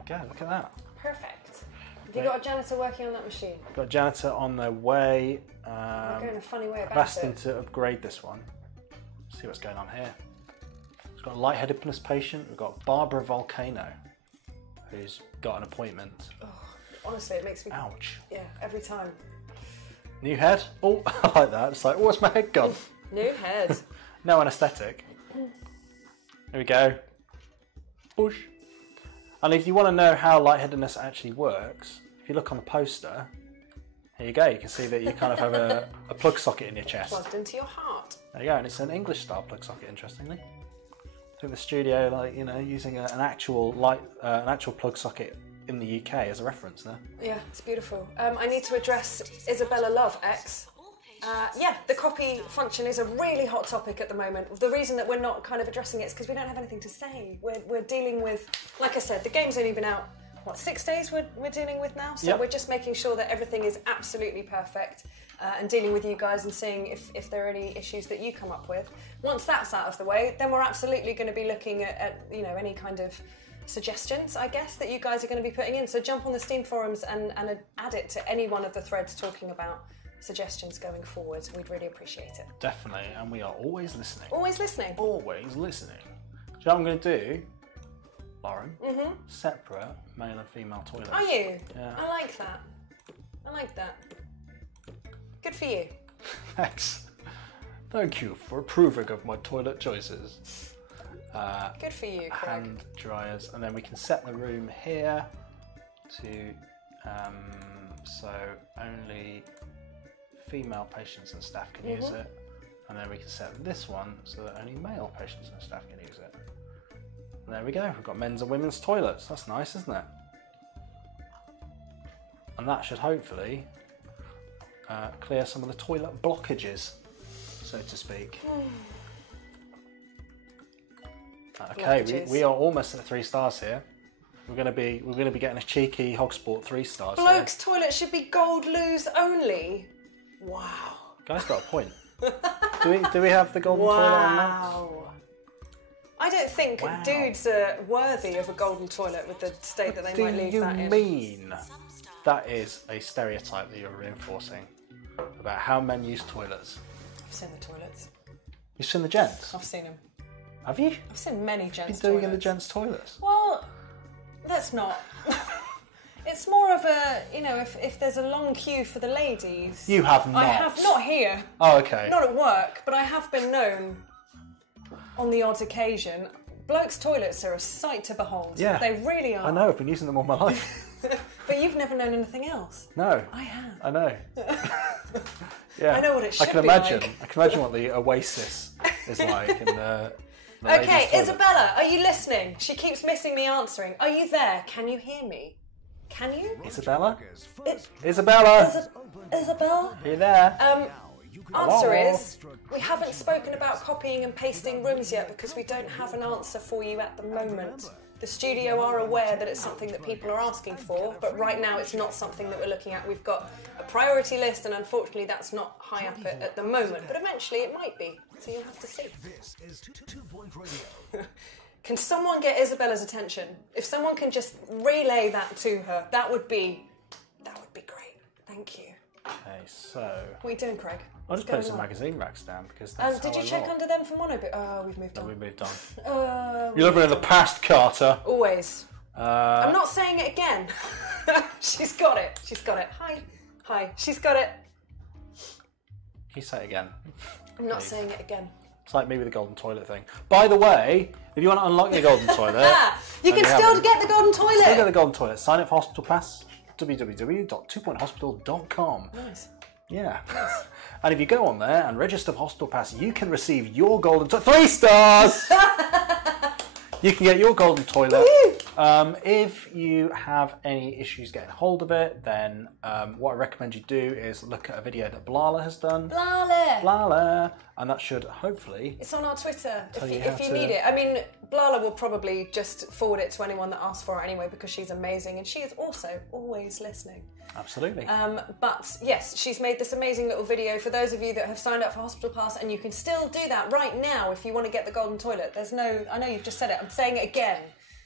Okay, look at that. Perfect. Have you got a janitor working on that machine? Got a janitor on their way. We're going a funny way about I've asked him to upgrade this one. See what's going on here. We've got a lightheadedness patient. We've got Barbara Volcano, who's got an appointment. Oh, honestly, it makes me... Ouch. Yeah, every time. New head. Oh, I like that. It's like, what's my head gone? New head. No anaesthetic. Here we go. Push. And if you want to know how lightheadedness actually works, if you look on the poster, here you go. You can see that you kind of have a plug socket in your chest. Plugged into your heart. There you go, and it's an English style plug socket. Interestingly, I think the studio, using an actual plug socket in the UK as a reference there. Yeah, it's beautiful. I need to address Isabella Love X. The copy function is a really hot topic at the moment. The reason that we're not kind of addressing it is because we don't have anything to say. We're dealing with, like I said, the game's only been out, 6 days we're dealing with now? So We're just making sure that everything is absolutely perfect and dealing with you guys and seeing if there are any issues that you come up with. Once that's out of the way, then we're absolutely going to be looking at any kind of suggestions, I guess, that you guys are going to be putting in. So jump on the Steam forums and add it to any one of the threads talking about suggestions going forward. We'd really appreciate it. Definitely, and we are always listening. Always listening. Always listening. Do you know what I'm going to do, Lauren? Mm-hmm. Separate male and female toilets. Are you? Yeah. I like that. Good for you. Thanks. Thank you for approving of my toilet choices. Good for you, Craig. Hand dryers, and then we can set the room here to so only female patients and staff can use it, and then we can set this one so that only male patients and staff can use it. And there we go, we've got men's and women's toilets. That's nice, isn't it? And that should hopefully clear some of the toilet blockages, so to speak. Okay, we are almost at 3 stars here. We're going to be getting a cheeky Hogsport 3 stars. Bloke's toilet should be gold loos only. Wow. Guy's got a point. do we have the golden toilet on that? I don't think dudes are worthy of a golden toilet with the state that they might leave that in. Do you mean that is a stereotype that you're reinforcing about how men use toilets? I've seen the toilets. You've seen the gents? I've seen them. Have you? I've seen many gents' toilets. What are you doing in the gents' toilets? Well, that's not... It's more of a, if there's a long queue for the ladies... You have not? I have not here. Oh, okay. Not at work, but I have been known on the odd occasion. Blokes' toilets are a sight to behold. Yeah. They really are. I know, I've been using them all my life. But you've never known anything else. No. I have. I know. Yeah. I know what it should I can be imagine. like. I can imagine what the Oasis is like in the Okay, Isabella, are you listening? She keeps missing me answering. Are you there? Can you hear me? Can you? Isabella? Isabella? Isabella? Are you there? Answer is, we haven't spoken about copying and pasting rooms yet because we don't have an answer for you at the moment. The studio are aware that it's something that people are asking for, but right now it's not something that we're looking at. We've got a priority list, and unfortunately that's not high up at the moment, but eventually it might be, so you'll have to see. This is 2 Point Radio. Can someone get Isabella's attention? If someone can just relay that to her, that would be great. Thank you. Okay, so What are you doing, Craig? I'll just put some magazine racks down because that's did how you I check roll. under them for mono? Oh, we've moved No, on. we moved on. You're living in the past, Carter. Always. I'm not saying it again. She's got it. She's got it. Hi. She's got it. Can you say it again? I'm not saying it again. It's like me with the golden toilet thing. By the way, if you want to unlock your golden toilet, you can still get the golden toilet. Still get the golden toilet. Sign up for Hospital Pass. www.twopointhospital.com. Nice. Yeah. And if you go on there and register for Hospital Pass, you can receive your golden toilet. 3 stars! You can get your golden toilet. If you have any issues getting hold of it, then what I recommend you do is look at a video that Blala has done. Blala! And that should hopefully... It's on our Twitter if you to... need it. I mean, Blala will probably just forward it to anyone that asks for it anyway because she's amazing and she is also always listening. Absolutely. But yes, she's made this amazing little video for those of you that have signed up for Hospital Pass, and you can still do that right now if you want to get the golden toilet. There's no... I know you've just said it. I'm saying it again.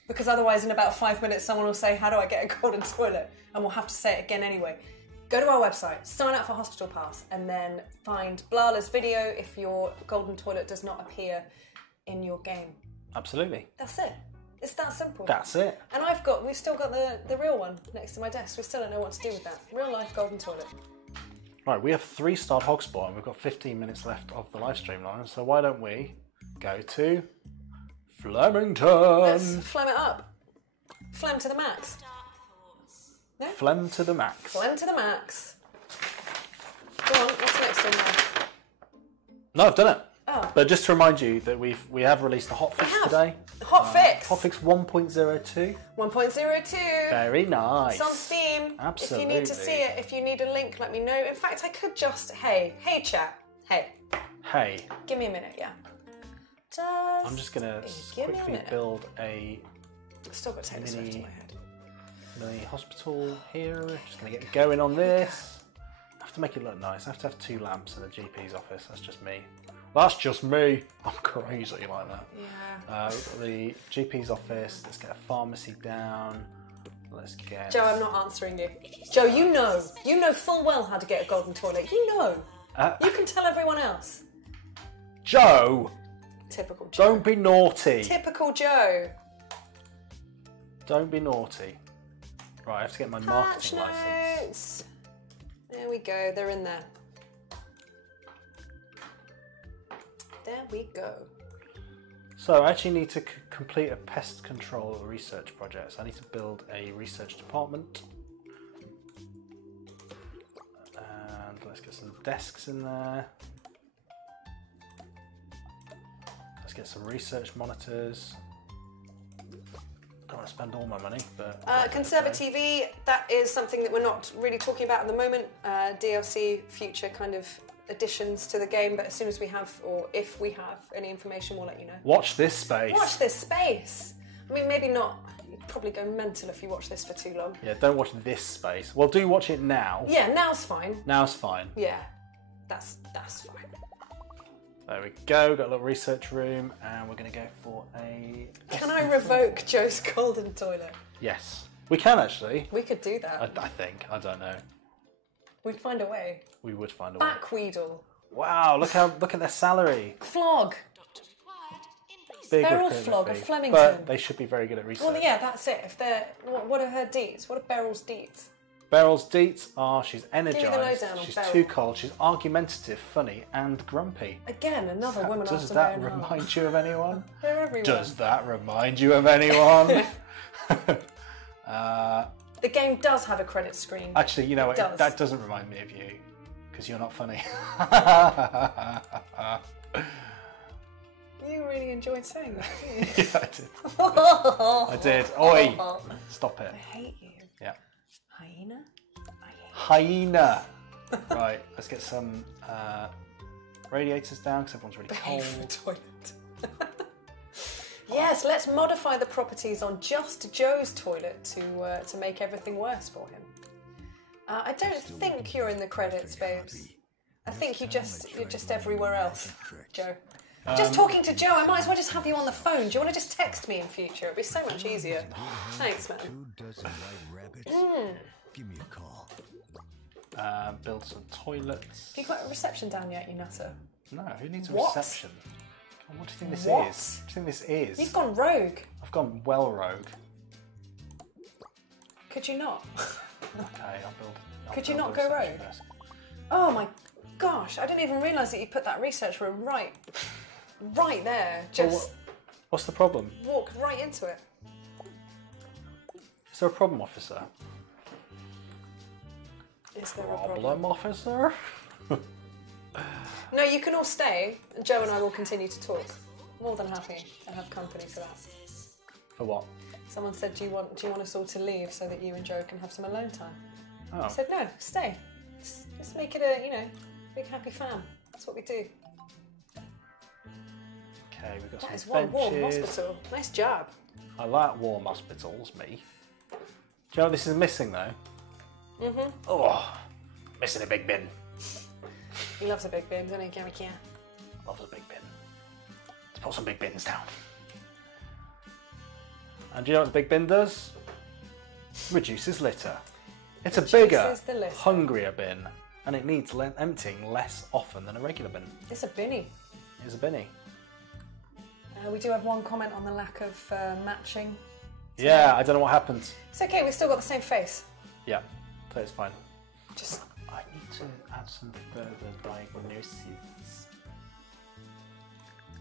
Because otherwise in about 5 minutes someone will say, how do I get a golden toilet? And we'll have to say it again anyway. Go to our website, sign up for Hospital Pass, and then find Blala's video if your golden toilet does not appear in your game. Absolutely. That's it. It's that simple. That's it. And we've still got the real one next to my desk. We still don't know what to do with that. Real life golden toilet. Right, we have 3-starred Hogspot and we've got 15 minutes left of the live stream line, so why don't we go to Flemington? Let's phlegm it up. Phlegm to the max. No? Phlegm to the max. Phlegm to the max. Go on, what's next on there? No, I've done it. Oh. But just to remind you that we have released a hotfix today. Hotfix. Hotfix 1.02. 1.02. Very nice. It's on Steam. Absolutely. If you need to see it, if you need a link, let me know. In fact, I could just... Hey chat. Hey. Give me a minute, yeah. I'm just going to quickly build a I've still got Taylor Swift in my head. mini hospital here. Just going to get going on this. I have to make it look nice. I have to have 2 lamps in the GP's office. That's just me. That's just me. I'm crazy like that. Yeah. The GP's office. Let's get a pharmacy down. Let's get... Joe, I'm not answering you. Joe, you know full well how to get a golden toilet. You know. You can tell everyone else. Joe! Typical Joe. Don't be naughty. Typical Joe. Don't be naughty. Right, I have to get my marketing license. Notes. There we go. They're in there. There we go. So I actually need to complete a pest control research project. So I need to build a research department. And let's get some desks in there. Let's get some research monitors. Don't want to spend all my money, but... Conserva TV, that is something that we're not really talking about at the moment. DLC, future kind of additions to the game, but as soon as we have, or if we have any information, we'll let you know. Watch this space. Watch this space. I mean, maybe not. You'd probably go mental if you watch this for too long. Yeah, don't watch this space. Well, do watch it now. Yeah, now's fine. Now's fine. Yeah, that's fine. There we go. Got a little research room, and we're going to go for a... Can I revoke Joe's golden toilet? Yes. We can, actually. We could do that. I think. I don't know. We'd find a way. We would find a way. Backweedle. Wow, look at their salary. Flog. Big Beryl recruitment Flog of fee. Flemington. But they should be very good at research. Well, yeah, that's it. If they're... What are her deets? What are Beryl's deets? Beryl's deets are she's energized, lowdown on she's Beryl. too cold, she's argumentative, funny, and grumpy. Again, another woman Does after that my own heart. remind you of anyone? They're everyone. Does that remind you of anyone? The game does have a credit screen. Actually, you know what? does. That doesn't remind me of you, because you're not funny. You really enjoyed saying that, didn't you? Yeah, I did. Oi! Stop it. I hate you. Yeah. Hyena? Hyena! Right, let's get some radiators down, because everyone's really Behave for cold. toilet. Yes, let's modify the properties on just Joe's toilet to make everything worse for him. I don't think you're in the credits, babes. I think you're just everywhere else, Joe. Just talking to Joe, I might as well just have you on the phone. Do you want to just text me in future? It'd be so much easier. Thanks, man. Give me a call. Build some toilets. Have you got a reception down yet, you nutter? No, who needs a What? reception? What do you think this What? is? What do you think this is? You've gone rogue. I've gone well rogue. Could you not? Okay, I'll build. Could you build not the go reception rogue? desk. Oh my gosh, I didn't even realise that you put that research room right there. Just What's the problem? walk right into it. Is there a problem, officer? Is there a problem? Problem, officer? No, you can all stay, and Joe and I will continue to talk. More than happy to have company for that. For what? Someone said, do you want us all to leave so that you and Joe can have some alone time? Oh. I said, no, stay. Just make it a, big happy fam. That's what we do. Okay, we've got That is some one warm benches. hospital. Nice job. I like warm hospitals, me. Do you know what this is missing, though? Mm-hmm. Oh, missing a big bin. He loves a big bin, doesn't he, Gary Kia? Loves a big bin. Let's put some big bins down. And do you know what the big bin does? Reduces litter. It's a bigger, Reduces the litter. hungrier bin, and it needs emptying less often than a regular bin. It's a binny. It's a binny. We do have one comment on the lack of matching. Yeah, I don't know what happened. It's okay, we've still got the same face. Yeah, so it's fine. Just I need to add some further diagnoses.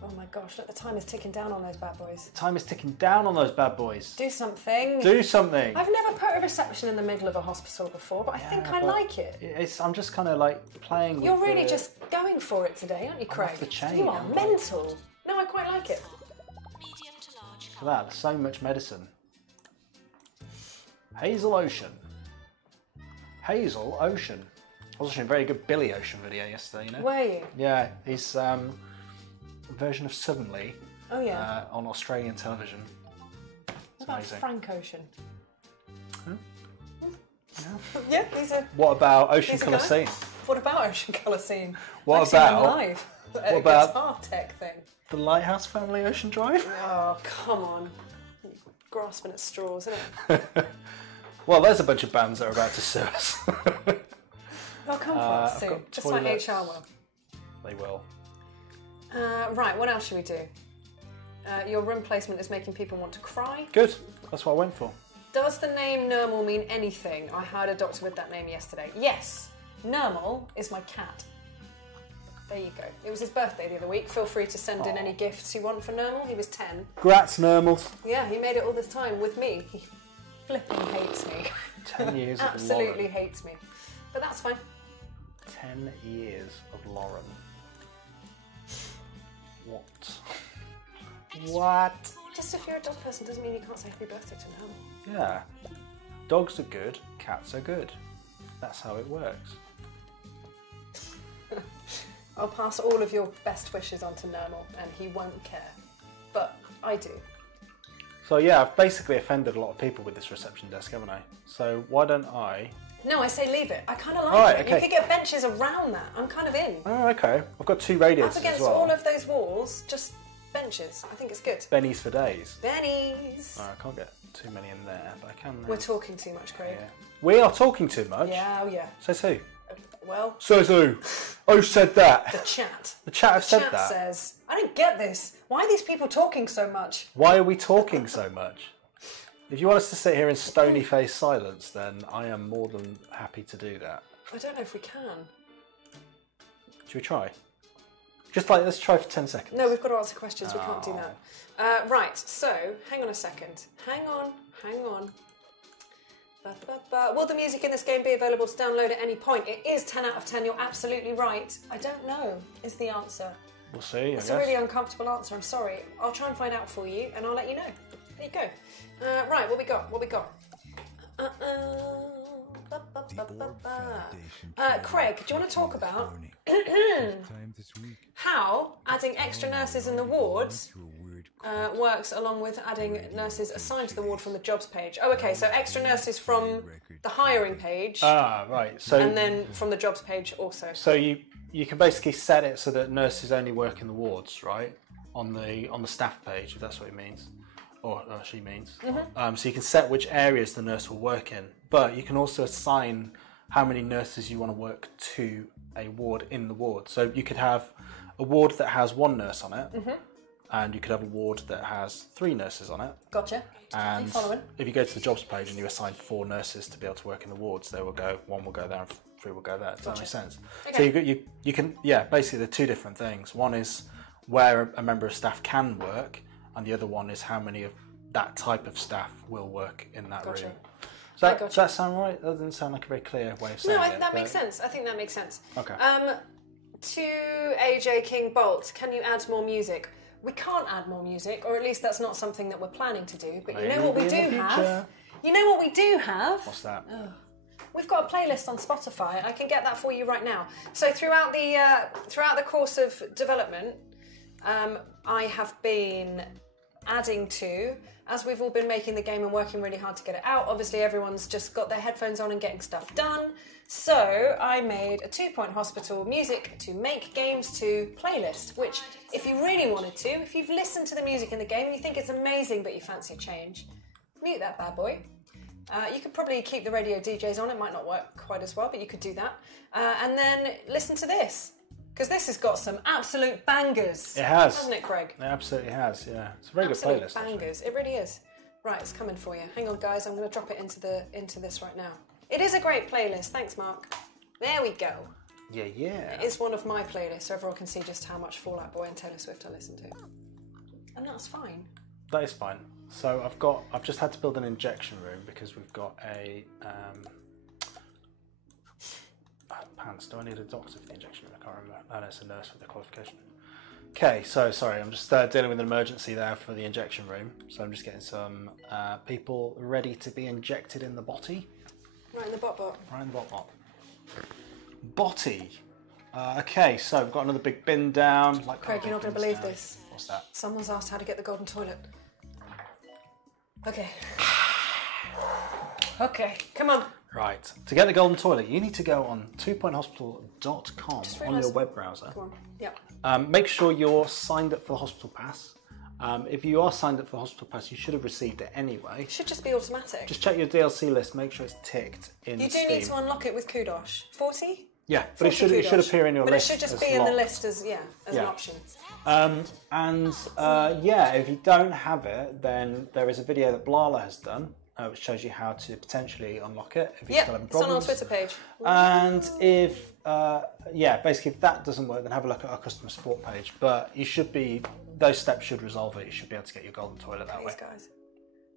oh my gosh, look, the time is ticking down on those bad boys. Time is ticking down on those bad boys. Do something. Do something. I've never put a reception in the middle of a hospital before, but I think I but like it. I'm just kind of like playing. You're with really the, just going for it today, aren't you, Craig? off the chain, You are I'm mental. No, I quite like it. For that, there's so much medicine. Hazel Ocean. Hazel Ocean. I was watching a very good Billy Ocean video yesterday, you know? Were you? Yeah, his version of Suddenly Oh yeah. on Australian television. What It's about amazing. Frank Ocean? Yeah. Yeah, these are. What about Ocean These are Colour guys. Scene? What about Ocean Colour Scene? What I've seen them about- live? At a about- guitar tech thing? The Lighthouse Family Ocean Drive? Oh come on, grasping at straws, isn't it? Well, there's a bunch of bands that are about to sue us. They'll come for us I've soon, got just like toilets. HR will. They will. Right, what else should we do? Your room placement is making people want to cry. Good. That's what I went for. Does the name Nermal mean anything? I heard a doctor with that name yesterday. Yes, Nermal is my cat. There you go. It was his birthday the other week. Feel free to send in any gifts you want for Nermal. He was 10. Grats, Normals. Yeah, he made it all this time with me. He flipping hates me. 10 years of Absolutely Lauren. hates me. But that's fine. 10 years of Lauren. What? What? Just if you're a dog person doesn't mean you can't say happy birthday to Nermal. Yeah. Dogs are good, cats are good. That's how it works. I'll pass all of your best wishes on to Nermal and he won't care. But I do. So yeah, I've basically offended a lot of people with this reception desk, haven't I? So why don't I... No, I say leave it. I kind of like All right, it. okay. You could get benches around that. I'm kind of in. Oh, okay. I've got 2 radiators Up against as well. all of those walls, just benches. I think it's good. Bennies for days. Bennies. I can't get too many in there, but I can... We're talking too much, Craig. Yeah. We are talking too much. Yeah, oh yeah. Says who? Well, Says who? Who said the that? chat. The chat have said Chat that. says, I don't get this. Why are these people talking so much? Why are we talking so much? If you want us to sit here in stony-faced silence, then I am more than happy to do that. I don't know if we can. Should we try? Just like, let's try for 10 seconds. No, we've got to answer questions. We can't do that. Right, so, hang on a second. Hang on. Will the music in this game be available to download at any point? It is 10 out of 10. You're absolutely right. I don't know is the answer. We'll see, I It's guess. a really uncomfortable answer. I'm sorry. I'll try and find out for you, and I'll let you know. There you go. Right, what we got? Craig, do you want to talk about how adding extra nurses in the wards works along with adding nurses assigned to the ward from the jobs page? Oh, okay, so extra nurses from the hiring page, Ah, right. So, and then from the jobs page also. so you can basically set it so that nurses only work in the wards, right? On the staff page, if that's what it means. Or she means. Mm-hmm. So you can set which areas the nurse will work in, but you can also assign how many nurses you want to work to a ward in the ward. So you could have a ward that has 1 nurse on it, and you could have a ward that has 3 nurses on it. Gotcha. And Following. if you go to the jobs page and you assign 4 nurses to be able to work in the wards, they will go, 1 will go there and 3 will go there. Does that make sense? Okay. So you can, basically they're 2 different things. One is where a member of staff can work, and the other one is how many of that type of staff will work in that room. Does that sound right? That doesn't sound like a very clear way of saying it. No, that makes sense. I think that makes sense. Okay. To AJ King Bolt, can you add more music? We can't add more music, or at least that's not something that we're planning to do. But you know what we do have? You know what we do have? What's that? We've got a playlist on Spotify. I can get that for you right now. So throughout the course of development, I have been adding to, as we've all been making the game and working really hard to get it out. Obviously, everyone's just got their headphones on and getting stuff done. So I made a 2 Point Hospital music to make games to playlist, which if you really wanted to, if you've listened to the music in the game and you think it's amazing but you fancy a change, mute that bad boy. You could probably keep the radio DJs on. It might not work quite as well, but you could do that. And then listen to this, because this has got some absolute bangers. It has. Hasn't it, Craig? It absolutely has, yeah. It's a very Absolute good playlist. bangers. It really is. Right, it's coming for you. Hang on, guys. I'm going to drop it into this right now. It is a great playlist. Thanks, Mark. There we go. Yeah. It is one of my playlists, so everyone can see just how much Fall Out Boy and Taylor Swift I listen to. And that's fine. That is fine. So I've just had to build an injection room because we've got a pants. Do I need a doctor for the injection room? I can't remember. Oh, no, it's a nurse with a qualification. Okay, so sorry, I'm just dealing with an emergency there for the injection room. So I'm just getting some people ready to be injected in the body. Right in the bot. Right in the bot. Botty. Okay, so we've got another big bin down. Craig, you're not going to believe this. What's that? Someone's asked how to get the golden toilet. Okay. Okay, come on. Right. To get the golden toilet, you need to go on 2pointhospital.com on your web browser. Go on. Yeah. Make sure you're signed up for the hospital pass. If you are signed up for the hospital pass, you should have received it anyway. It should just be automatic. Just check your DLC list, make sure it's ticked in You do Steam. need to unlock it with Kudosh. 40? Yeah, but it should appear in your but list. But it should just as be in the locked. list as an option. If you don't have it, then there is a video that Blala has done, which shows you how to potentially unlock it if you're still having problems. It's on our Twitter page. And if basically if that doesn't work, then have a look at our customer support page. But those steps should resolve it. You should be able to get your golden toilet that way. These guys,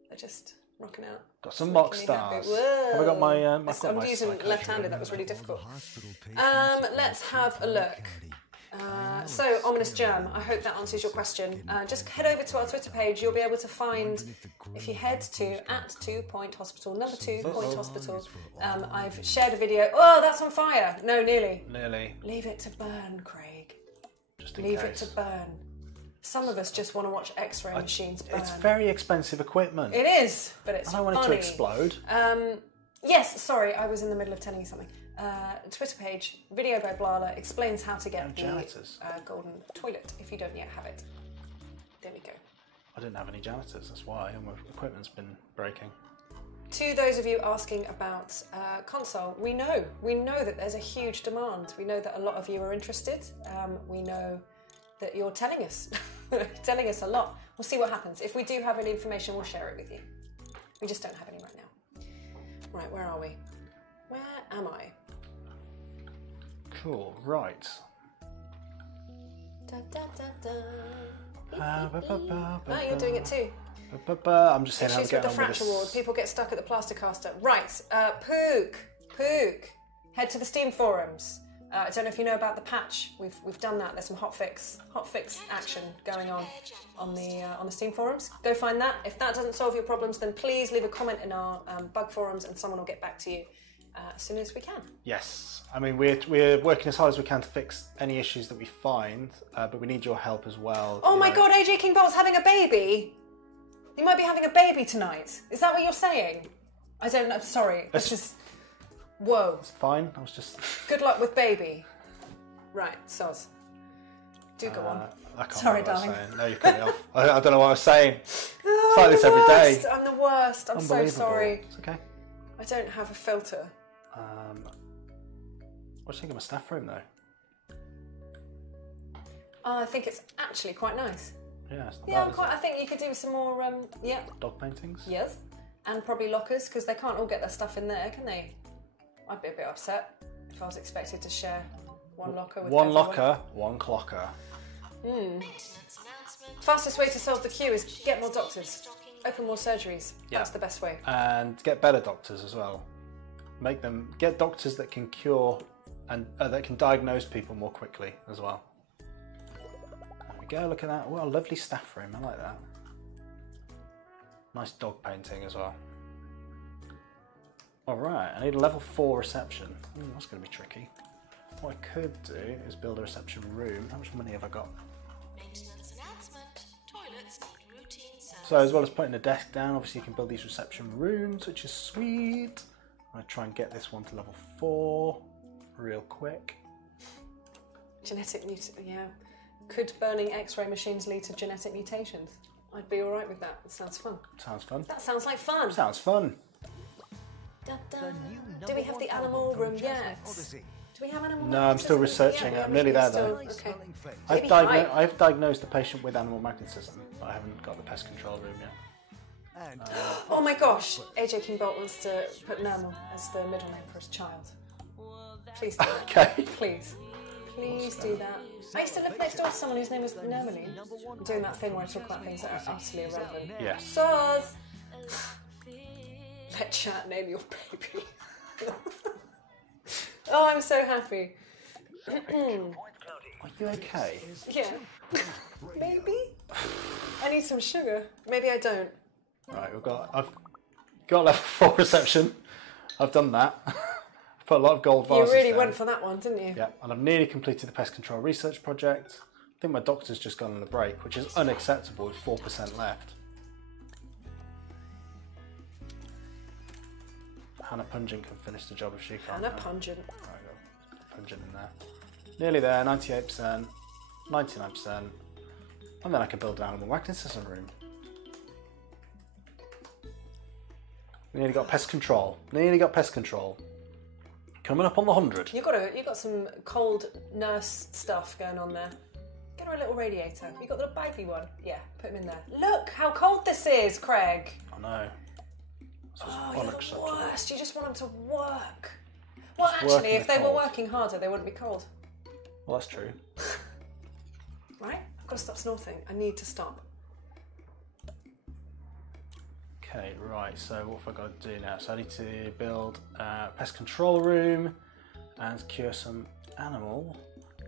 they're just rocking out. Got some mock stars. Have I got my? I'm using left-handed. That was really difficult. Let's have a look. So, Ominous Germ, I hope that answers your question. Just head over to our Twitter page. You'll be able to find, if you head to @2pointhospital, number 2 Point Hospital. I've shared a video. Oh, that's on fire. No, nearly. Leave it to burn, Craig. Just in Leave case. it to burn. Some of us just want to watch X-ray machines burn. It's very expensive equipment. It is, but it's I don't want it to explode. Yes, sorry, I was in the middle of telling you something. Twitter page, video by Blala, explains how to get the golden toilet if you don't yet have it. There we go. I didn't have any janitors, that's why, and my equipment's been breaking. To those of you asking about console, we know that there's a huge demand. We know that a lot of you are interested. We know that you're telling us, telling us a lot. We'll see what happens. If we do have any information, we'll share it with you. We just don't have any right now. Right, where are we? Where am I? Cool, right. Da, da, da, da. You're doing it too. I'm just saying how to Issues get with the on with fracture this. ward. People get stuck at the plaster caster. Right, Pook. Head to the Steam forums. I don't know if you know about the patch. We've done that. There's some hotfix action going on the Steam forums. Go find that. If that doesn't solve your problems, then please leave a comment in our bug forums, and someone will get back to you as soon as we can. Yes, I mean we're working as hard as we can to fix any issues that we find, but we need your help as well. Oh my God, AJ King Bolt's having a baby. You might be having a baby tonight. Is that what you're saying? I don't know. Sorry. It's just. Whoa. It's fine. I was just. Good luck with baby. Right, soz. Do go on. I can't Sorry, remember what I was darling. saying. No, you cut me off. I don't know what I was saying. It's Oh, like this every day. I'm the worst. I'm so Unbelievable. sorry. It's okay. I don't have a filter. What do you think of my staff room though? I think it's actually quite nice. Yeah, it's not Yeah, bad, is I think you could do some more. Yeah. it? Dog paintings? Yes. And probably lockers, because they can't all get their stuff in there, can they? I'd be a bit upset if I was expected to share one locker with One everyone. locker, one clocker. Fastest way to solve the queue is get more doctors. Open more surgeries. Yeah. That's the best way. And get better doctors as well. Get doctors that can cure and that can diagnose people more quickly as well. There we go, look at that. What a lovely staff room, I like that. Nice dog painting as well. Alright, I need a level 4 reception. That's going to be tricky. What I could do is build a reception room. How much money have I got? Maintenance announcement. Toilets need routine service. So as well as putting a desk down, obviously you can build these reception rooms, which is sweet. I'm going to try and get this one to level 4 real quick. Genetic yeah. Could burning X-ray machines lead to genetic mutations? I'd be alright with that. It sounds fun. Sounds fun. That sounds like fun. Sounds fun. Da, da. The new Do we have the #1 animal album from room Jasmine yet? Odyssey. Do we have animal? No, I'm still researching it. I'm nearly there, though. Okay. Smelling face. I've, Maybe hide. I've diagnosed the patient with animal magnetism, but I haven't got the pest control room yet. And Oh my gosh! AJ King Bolt wants to put Nermal as the middle name for his child. Please do that. Okay. Please. Please do that. I used to live next door to someone whose name was Nermaline. I'm doing that thing where I talk about things that are utterly irrelevant. Yes. Soz! Let chat name your baby. Oh, I'm so happy. Are you okay? Yeah. Maybe? I need some sugar. Maybe I don't. Right, I've got level 4 reception. I've done that. I've put a lot of gold vases You really down. went for that one, didn't you? Yeah, and I've nearly completed the pest control research project. I think my doctor's just gone on a break, which is unacceptable with 4% left. Hannah Pungent can finish the job if she can't. Hannah Pungent. Right, got Pungent in there. Nearly there, 98%, 99%. And then I can build an animal magnetism room. Nearly got pest control. Nearly got pest control. Coming up on the 100. You got some cold nurse stuff going on there. Get her a little radiator. You got the baggy one? Yeah, put him in there. Look how cold this is, Craig. I know. This is Oh, you're the unacceptable. worst. You just want them to work. Well, Just actually, working if the they were cold. working harder, they wouldn't be cold. Well, that's true. Right? I've got to stop snorting. I need to stop. Okay, right, so what have I got to do now? So I need to build a pest control room and cure some animal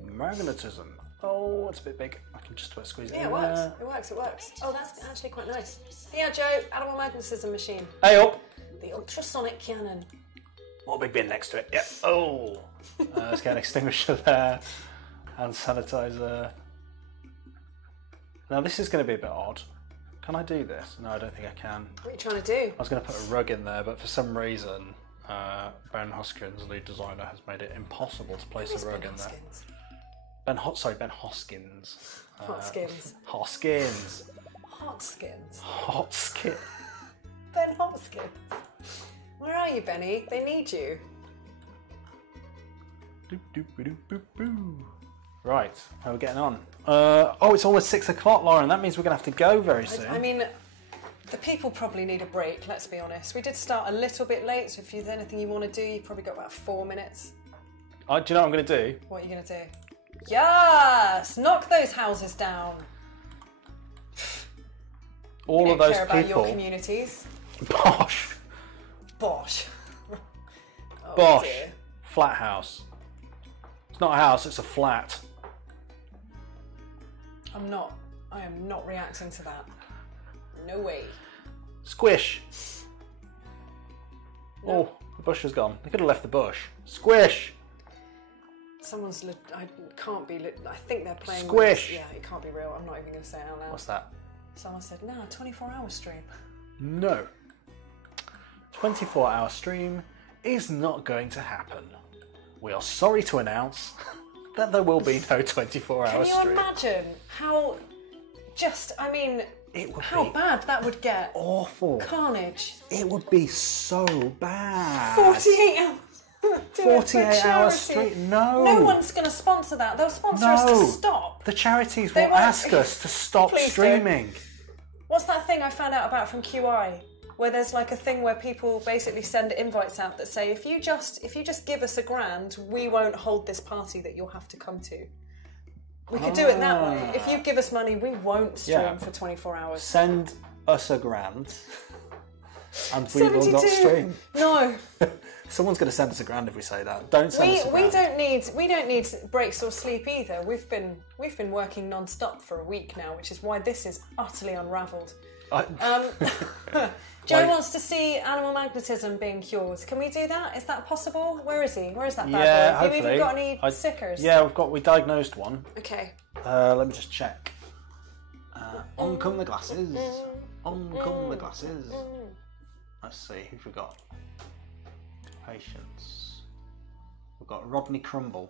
magnetism. Oh, it's a bit big. I can just about squeeze it Yeah, in it works. there. It works. It works. Oh, that's actually quite nice. Yeah, Joe, animal magnetism machine. Hey up! The ultrasonic cannon. What a big bin next to it. Yep. Oh! Let's get an extinguisher there. Hand sanitizer. Now this is going to be a bit odd. Can I do this? No, I don't think I can. What are you trying to do? I was going to put a rug in there, but for some reason, Ben Hoskins, lead designer, has made it impossible to place Who's a rug Ben in there. Hoskins? Ben Hoskins. Hotskins. Hoskins. Hotskins. Hotskin. Ben Hopkins. Where are you, Benny? They need you. Doop, doop, doop, doop, doop. Right, how are we getting on? Oh, it's almost 6 o'clock, Lauren. That means we're going to have to go very soon. I mean, the people probably need a break, let's be honest. We did start a little bit late, so if there's anything you want to do, you've probably got about 4 minutes. Do you know what I'm going to do? What are you going to do? Yes! Knock those houses down. All We of don't those care about your people. communities. Bosh. Bosh. Oh, Bosh. dear. Flat house. It's not a house, it's a flat. I am not reacting to that. No way. Squish. Oh, the bush has gone. They could have left the bush. Squish. Someone's I can't be I think they're playing Squish. With, yeah, it can't be real. I'm not even going to say it out loud. What's that? Someone said, no, 24-hour stream. No. 24-hour stream is not going to happen. We are sorry to announce that there will be no 24-hour Can you stream. imagine how It would how be bad that would get? awful. Carnage. It would be so bad. 48 hours. 48 hours straight. No. No one's going to sponsor that. They'll sponsor us to stop. The charities They will won't. ask us to stop Please streaming. What's that thing I found out about from QI? Where there's like a thing where people basically send invites out that say, if you just give us £1,000, we won't hold this party that you'll have to come to. We could do it that way. If you give us money, we won't stream for 24 hours. Send us £1,000 and we will not 72. stream. No. Someone's going to send us £1,000 if we say that. Don't send us £1,000. We don't need breaks or sleep either. We've been working non-stop for a week now, which is why this is utterly unravelled. Joe wants to see animal magnetism being cured. Can we do that? Is that possible? Where is he? Where is that bad boy? Have you even got any sickers? Yeah, we diagnosed one. Okay. Let me just check. On come the glasses. On come the glasses. Let's see, who've we got? Patients. We've got Rodney Crumble.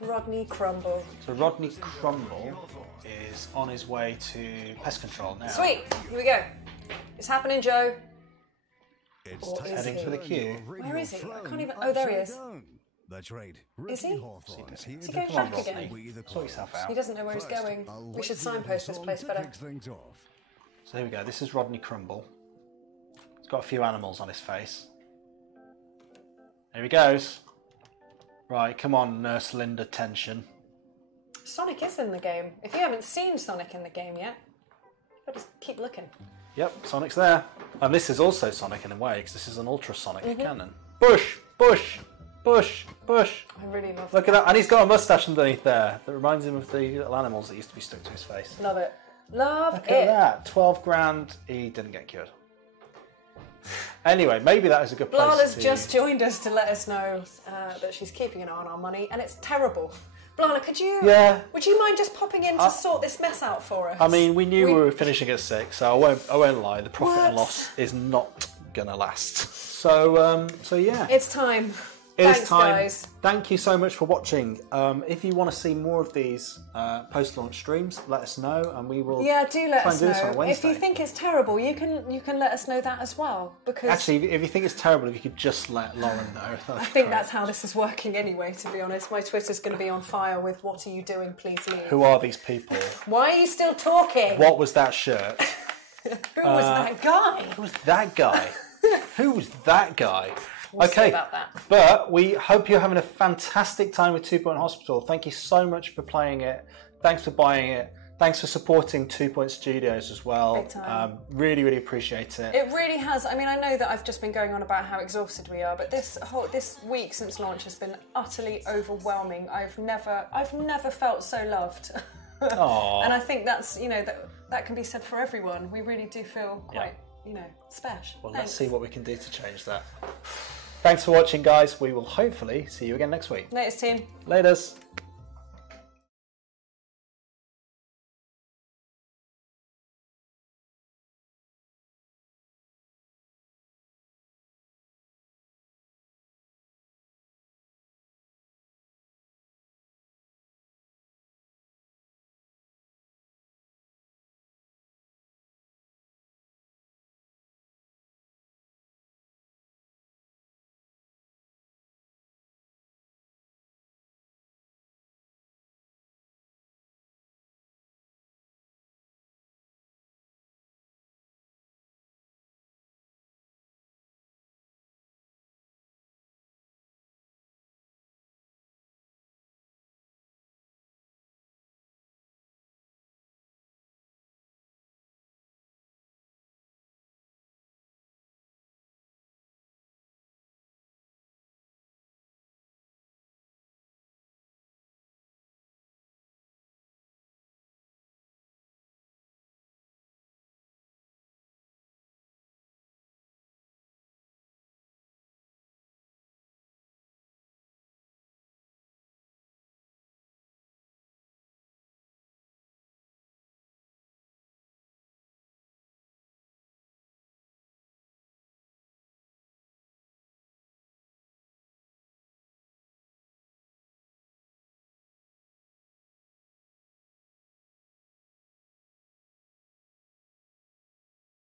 Rodney Crumble. So Rodney Crumble is on his way to pest control now. Sweet. Here we go. It's happening, Joe. It's Heading for the queue. Where is he? I can't even... Oh, there he is. That's right. Is he? Is Is he going back again? Sort yourself out. He doesn't know where he's going. We should signpost this place better. So here we go. This is Rodney Crumble. He's got a few animals on his face. Here he goes. Right, come on, Nurse Linda Tension. Sonic is in the game. If you haven't seen Sonic in the game yet, but just keep looking. Yep, Sonic's there. And this is also Sonic in a way, because this is an ultrasonic cannon. Bush! Bush! Bush! Bush! I really love Look at that. And he's got a moustache underneath there that reminds him of the little animals that used to be stuck to his face. Love it. Love Look it. at that. 12 grand. He didn't get cured. Anyway, maybe that is a good place Blala's to... just joined us to let us know that she's keeping an eye on our money, and it's terrible. Blala, would you mind just popping in to sort this mess out for us? I mean, we knew we were finishing at 6, so I won't lie. The profit and loss is not gonna last. So yeah. It's time. Thanks, time. Guys. Thank you so much for watching. If you want to see more of these post-launch streams, let us know, and we will. Yeah, do let us do this on a know. Wednesday. If you think it's terrible, you can let us know that as well. Because actually, if you think it's terrible, if you could just let Lauren know. I think that's how this is working anyway. To be honest, my Twitter's going to be on fire with "What are you doing? Please leave." Who are these people? Why are you still talking? What was that shirt? Who was that guy? Who was that guy? Who was that guy? We'll okay, see about that. But we hope you're having a fantastic time with 2 Point Hospital. Thank you so much for playing it. Thanks for buying it. Thanks for supporting 2 Point Studios as well. Big time. Really, really appreciate it. It really has. I mean, I know that I've just been going on about how exhausted we are, but this week since launch has been utterly overwhelming. I've never felt so loved. Aww. And I think that's that can be said for everyone. We really do feel quite special. Well, let's see what we can do to change that. Thanks for watching, guys. We will hopefully see you again next week. Latest team. Laters.